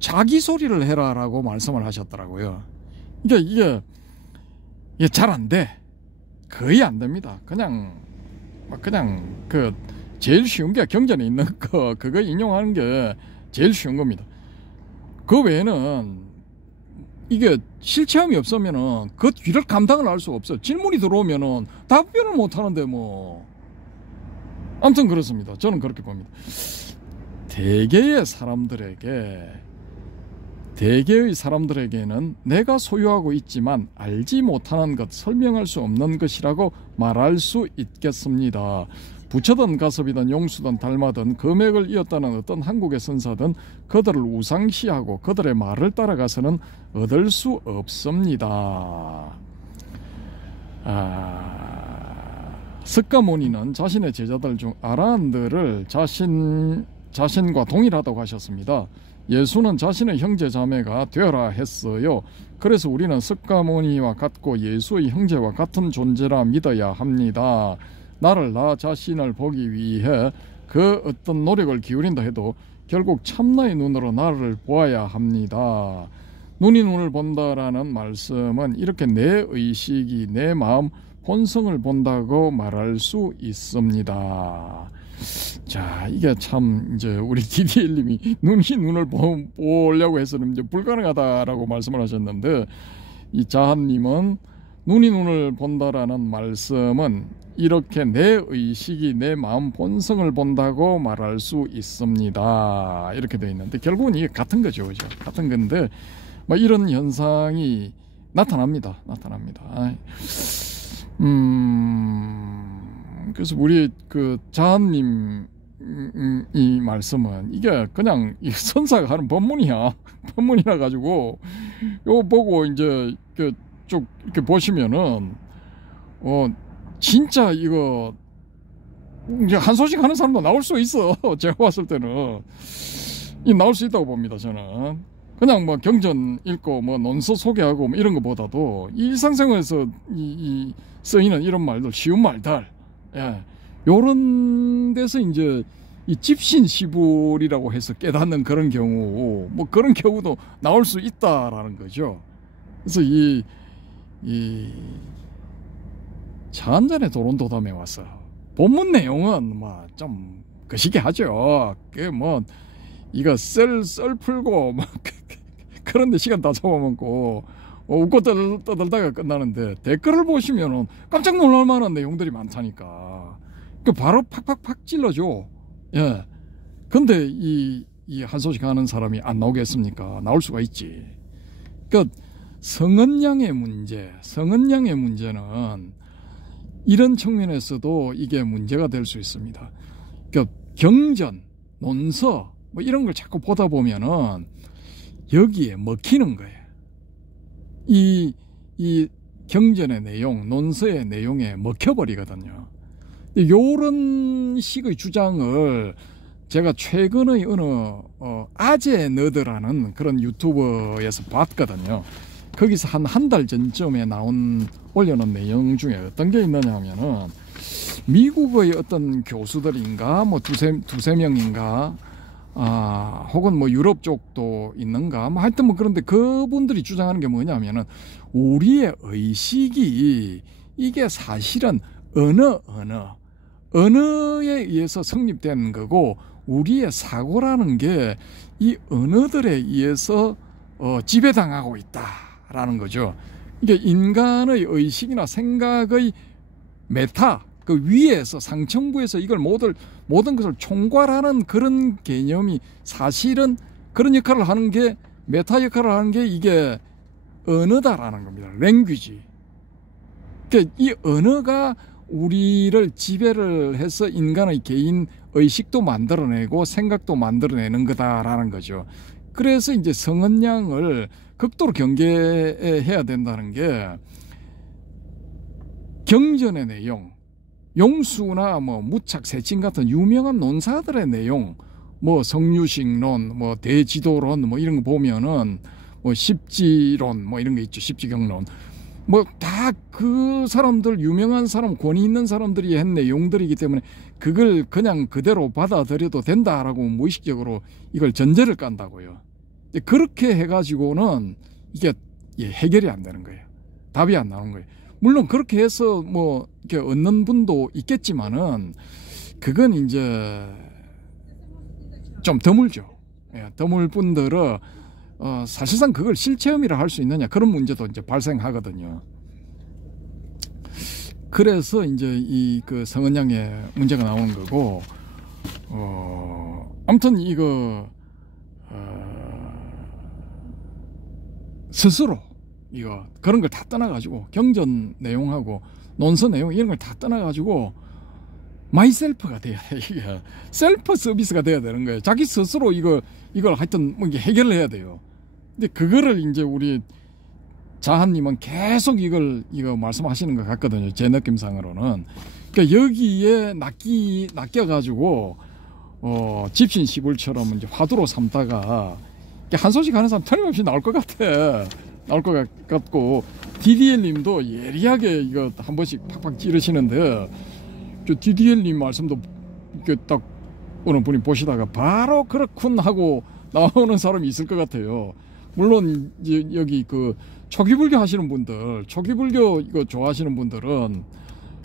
자기 소리를 해라라고 말씀을 하셨더라고요. 그러니까 이게 잘 안 돼. 거의 안 됩니다. 그냥 그 제일 쉬운 게 경전에 있는 그거 인용하는 게 제일 쉬운 겁니다. 그 외에는 이게 실체험이 없으면은 그 뒤를 감당을 할 수가 없어요. 질문이 들어오면은 답변을 못 하는데 뭐. 아무튼 그렇습니다. 저는 그렇게 봅니다. 대개의 사람들에게는 내가 소유하고 있지만 알지 못하는 것, 설명할 수 없는 것이라고 말할 수 있겠습니다. 부처든 가섭이든 용수든 달마든 금액을 이었다는 어떤 한국의 선사든 그들을 우상시하고 그들의 말을 따라가서는 얻을 수 없습니다. 석가모니는 자신의 제자들 중 아라한들을 자신과 동일하다고 하셨습니다. 예수는 자신의 형제 자매가 되어라 했어요. 그래서 우리는 석가모니와 같고 예수의 형제와 같은 존재라 믿어야 합니다. 나를 나 자신을 보기 위해 그 어떤 노력을 기울인다 해도 결국 참나의 눈으로 나를 보아야 합니다. 눈이 눈을 본다라는 말씀은 이렇게 내 의식이 내 마음 본성을 본다고 말할 수 있습니다. 자, 이게 참 이제 우리 DDL님이 눈이 눈을 보려고 해서는 이제 불가능하다라고 말씀을 하셨는데, 이 자한님은 눈이 눈을 본다라는 말씀은 이렇게 내 의식이 내 마음 본성을 본다고 말할 수 있습니다. 이렇게 되어 있는데 결국은 이게 같은 거죠, 그죠? 같은 건데 뭐 이런 현상이 나타납니다. 그래서 우리 그 자한님 이 말씀은 이게 그냥 이 선사가 하는 법문이라 가지고 요거 보고 이제 쭉 이렇게 보시면은 진짜 이거 이제 한 소식 하는 사람도 나올 수 있어. 제가 봤을 때는 나올 수 있다고 봅니다. 저는 그냥 뭐 경전 읽고 뭐 논서 소개하고 뭐 이런 것보다도 일상생활에서 이 쓰이는 이런 말들, 쉬운 말들, 요런 데서 이제 이 집신시불이라고 해서 깨닫는 그런 경우, 뭐 그런 경우도 나올 수 있다라는 거죠. 그래서 이 차한잔의 도론도담에 와서 본문 내용은 뭐 좀 거시기 하죠. 그 뭐 이거 썰 풀고 막 그런데 시간 다 잡아먹고 웃고 떠들다가 끝나는데 댓글을 보시면은 깜짝 놀랄 만한 내용들이 많다니까. 그 바로 팍팍팍 찔러줘. 예. 근데 이 한 소식 하는 사람이 안 나오겠습니까? 나올 수가 있지. 그 성은양의 문제는 이런 측면에서도 이게 문제가 될 수 있습니다. 그 경전, 논서 뭐 이런 걸 자꾸 보다 보면은 여기에 먹히는 거예요. 이 경전의 내용, 논서의 내용에 먹혀버리거든요. 요런 식의 주장을 제가 최근의 어느 아재 너드라는 그런 유튜버에서 봤거든요. 거기서 한 달 전쯤에 올려놓은 내용 중에 어떤 게 있느냐 하면은 미국의 어떤 교수들인가 뭐 두세 명인가 혹은 뭐 유럽 쪽도 있는가 뭐 하여튼 뭐 그런데 그분들이 주장하는 게 뭐냐면은 우리의 의식이 이게 사실은 언어에 의해서 성립된 거고 우리의 사고라는 게 이 언어들에 의해서 지배당하고 있다라는 거죠. 이게 인간의 의식이나 생각의 메타, 그 위에서 상층부에서 이걸 모든 것을 총괄하는 그런 개념이 사실은 그런 역할을 하는 게 메타 역할을 하는 게 이게 언어다라는 겁니다. 랭귀지. 그러니까 이 언어가 우리를 지배를 해서 인간의 개인 의식도 만들어내고 생각도 만들어내는 거다라는 거죠. 그래서 이제 성은양을 극도로 경계해야 된다는 게 경전의 내용, 용수나 뭐 무착, 세칭 같은 유명한 논사들의 내용, 뭐 성유식론, 뭐 대지도론, 뭐 이런 거 보면은 뭐 십지론, 뭐 이런 거 있죠. 십지경론. 뭐 다 그 사람들, 유명한 사람, 권위 있는 사람들이 한 내용들이기 때문에 그걸 그냥 그대로 받아들여도 된다라고 무의식적으로 이걸 전제를 깐다고요. 그렇게 해가지고는 이게 해결이 안 되는 거예요. 답이 안 나오는 거예요. 물론 그렇게 해서 뭐 이렇게 얻는 분도 있겠지만은 그건 이제 좀 드물죠. 드물 분들은 사실상 그걸 실체험이라 할 수 있느냐, 그런 문제도 이제 발생하거든요. 그래서 이제 이 그 성은양의 문제가 나오는 거고, 아무튼 이거 스스로 이거 그런 걸 다 떠나가지고 경전 내용하고 논서 내용 이런 걸 다 떠나가지고 마이셀프가 돼야 돼. 이게 셀프 서비스가 돼야 되는 거예요. 자기 스스로 이걸 하여튼 뭐 해결을 해야 돼요. 근데 그거를 이제 우리 자한님은 계속 이거 말씀하시는 것 같거든요. 제 느낌상으로는. 그러니까 여기에 낚여가지고 집신시불처럼 이제 화두로 삼다가 한 소식 하는 사람 틀림없이 나올 것 같아. 나올 것 같고, DDL님도 예리하게 이거 한 번씩 팍팍 찌르시는데, 저 DDL님 말씀도 이렇게 딱 어느 분이 보시다가 바로 그렇군 하고 나오는 사람이 있을 것 같아요. 물론 여기 그 초기불교 하시는 분들, 초기불교 이거 좋아하시는 분들은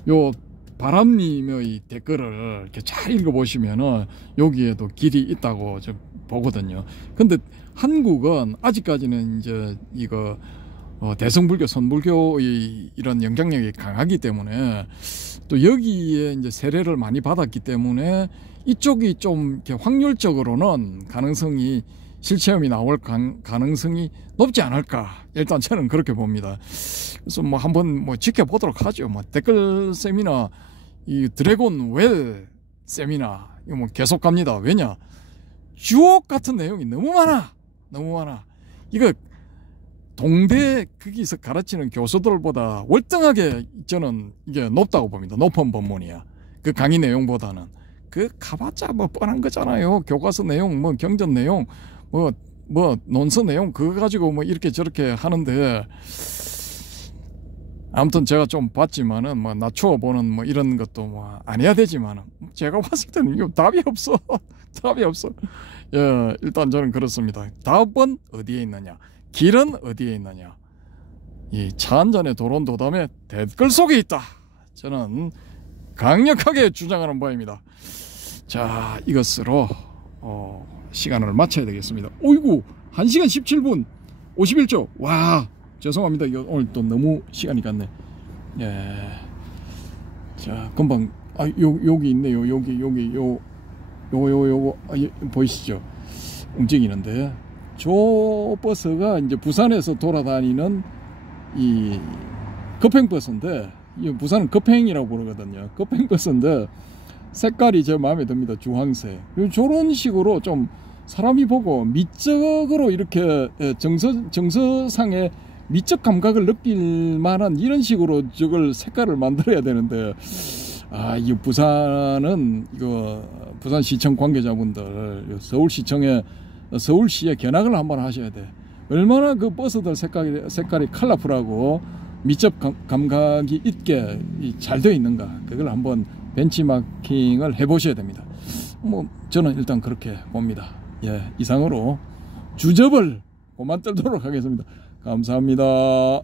요 바람님의 댓글을 이렇게 잘 읽어보시면은 여기에도 길이 있다고 좀 보거든요. 근데 한국은 아직까지는 이제 이거 대성불교, 선불교의 이런 영향력이 강하기 때문에 또 여기에 이제 세례를 많이 받았기 때문에 이쪽이 좀 이렇게 확률적으로는 가능성이 실체험이 나올 가능성이 높지 않을까. 일단 저는 그렇게 봅니다. 그래서 뭐 한번 뭐 지켜보도록 하죠. 뭐 댓글 세미나, 이 드래곤 웰 세미나 이거 뭐 계속 갑니다. 왜냐? 주옥 같은 내용이 너무 많아. 이거 동대 거기서 가르치는 교수들보다 월등하게 저는 이게 높다고 봅니다. 높은 법문이야. 그 강의 내용보다는. 그 가봤자 뭐 뻔한 거잖아요. 교과서 내용, 뭐 경전 내용, 뭐 논서 내용 그거 가지고 뭐 이렇게 저렇게 하는데, 아무튼 제가 좀 봤지만은 뭐 낮추어 보는 뭐 이런 것도 뭐 안 해야 되지만은 제가 봤을 때는 이거 답이 없어. 답이 없어. 예, 일단 저는 그렇습니다. 답은 어디에 있느냐? 길은 어디에 있느냐? 이 차 한 잔의 도론도담의 댓글 속에 있다. 저는 강력하게 주장하는 바입니다. 자, 이것으로 시간을 마쳐야 되겠습니다. 어이구, 1시간 17분 51초. 와, 죄송합니다. 이거 오늘 또 너무 시간이 갔네. 예. 자, 금방 여기 있네요. 요거 보이시죠? 움직이는데, 저 버스가 이제 부산에서 돌아다니는 이 급행버스인데, 이 부산은 급행이라고 부르거든요. 급행버스인데 색깔이 제 마음에 듭니다. 주황색. 저런 식으로 좀 사람이 보고 미적으로 이렇게 정서상의 미적 감각을 느낄 만한 이런 식으로 저걸 색깔을 만들어야 되는데, 이 부산은 이거 부산시청 관계자분들 서울시에 견학을 한번 하셔야 돼. 얼마나 그 버스들 색깔이 컬러풀하고 미적 감각이 있게 잘 되어 있는가, 그걸 한번 벤치마킹을 해보셔야 됩니다. 뭐 저는 일단 그렇게 봅니다. 예, 이상으로 주접을 그만 떨도록 하겠습니다. 감사합니다.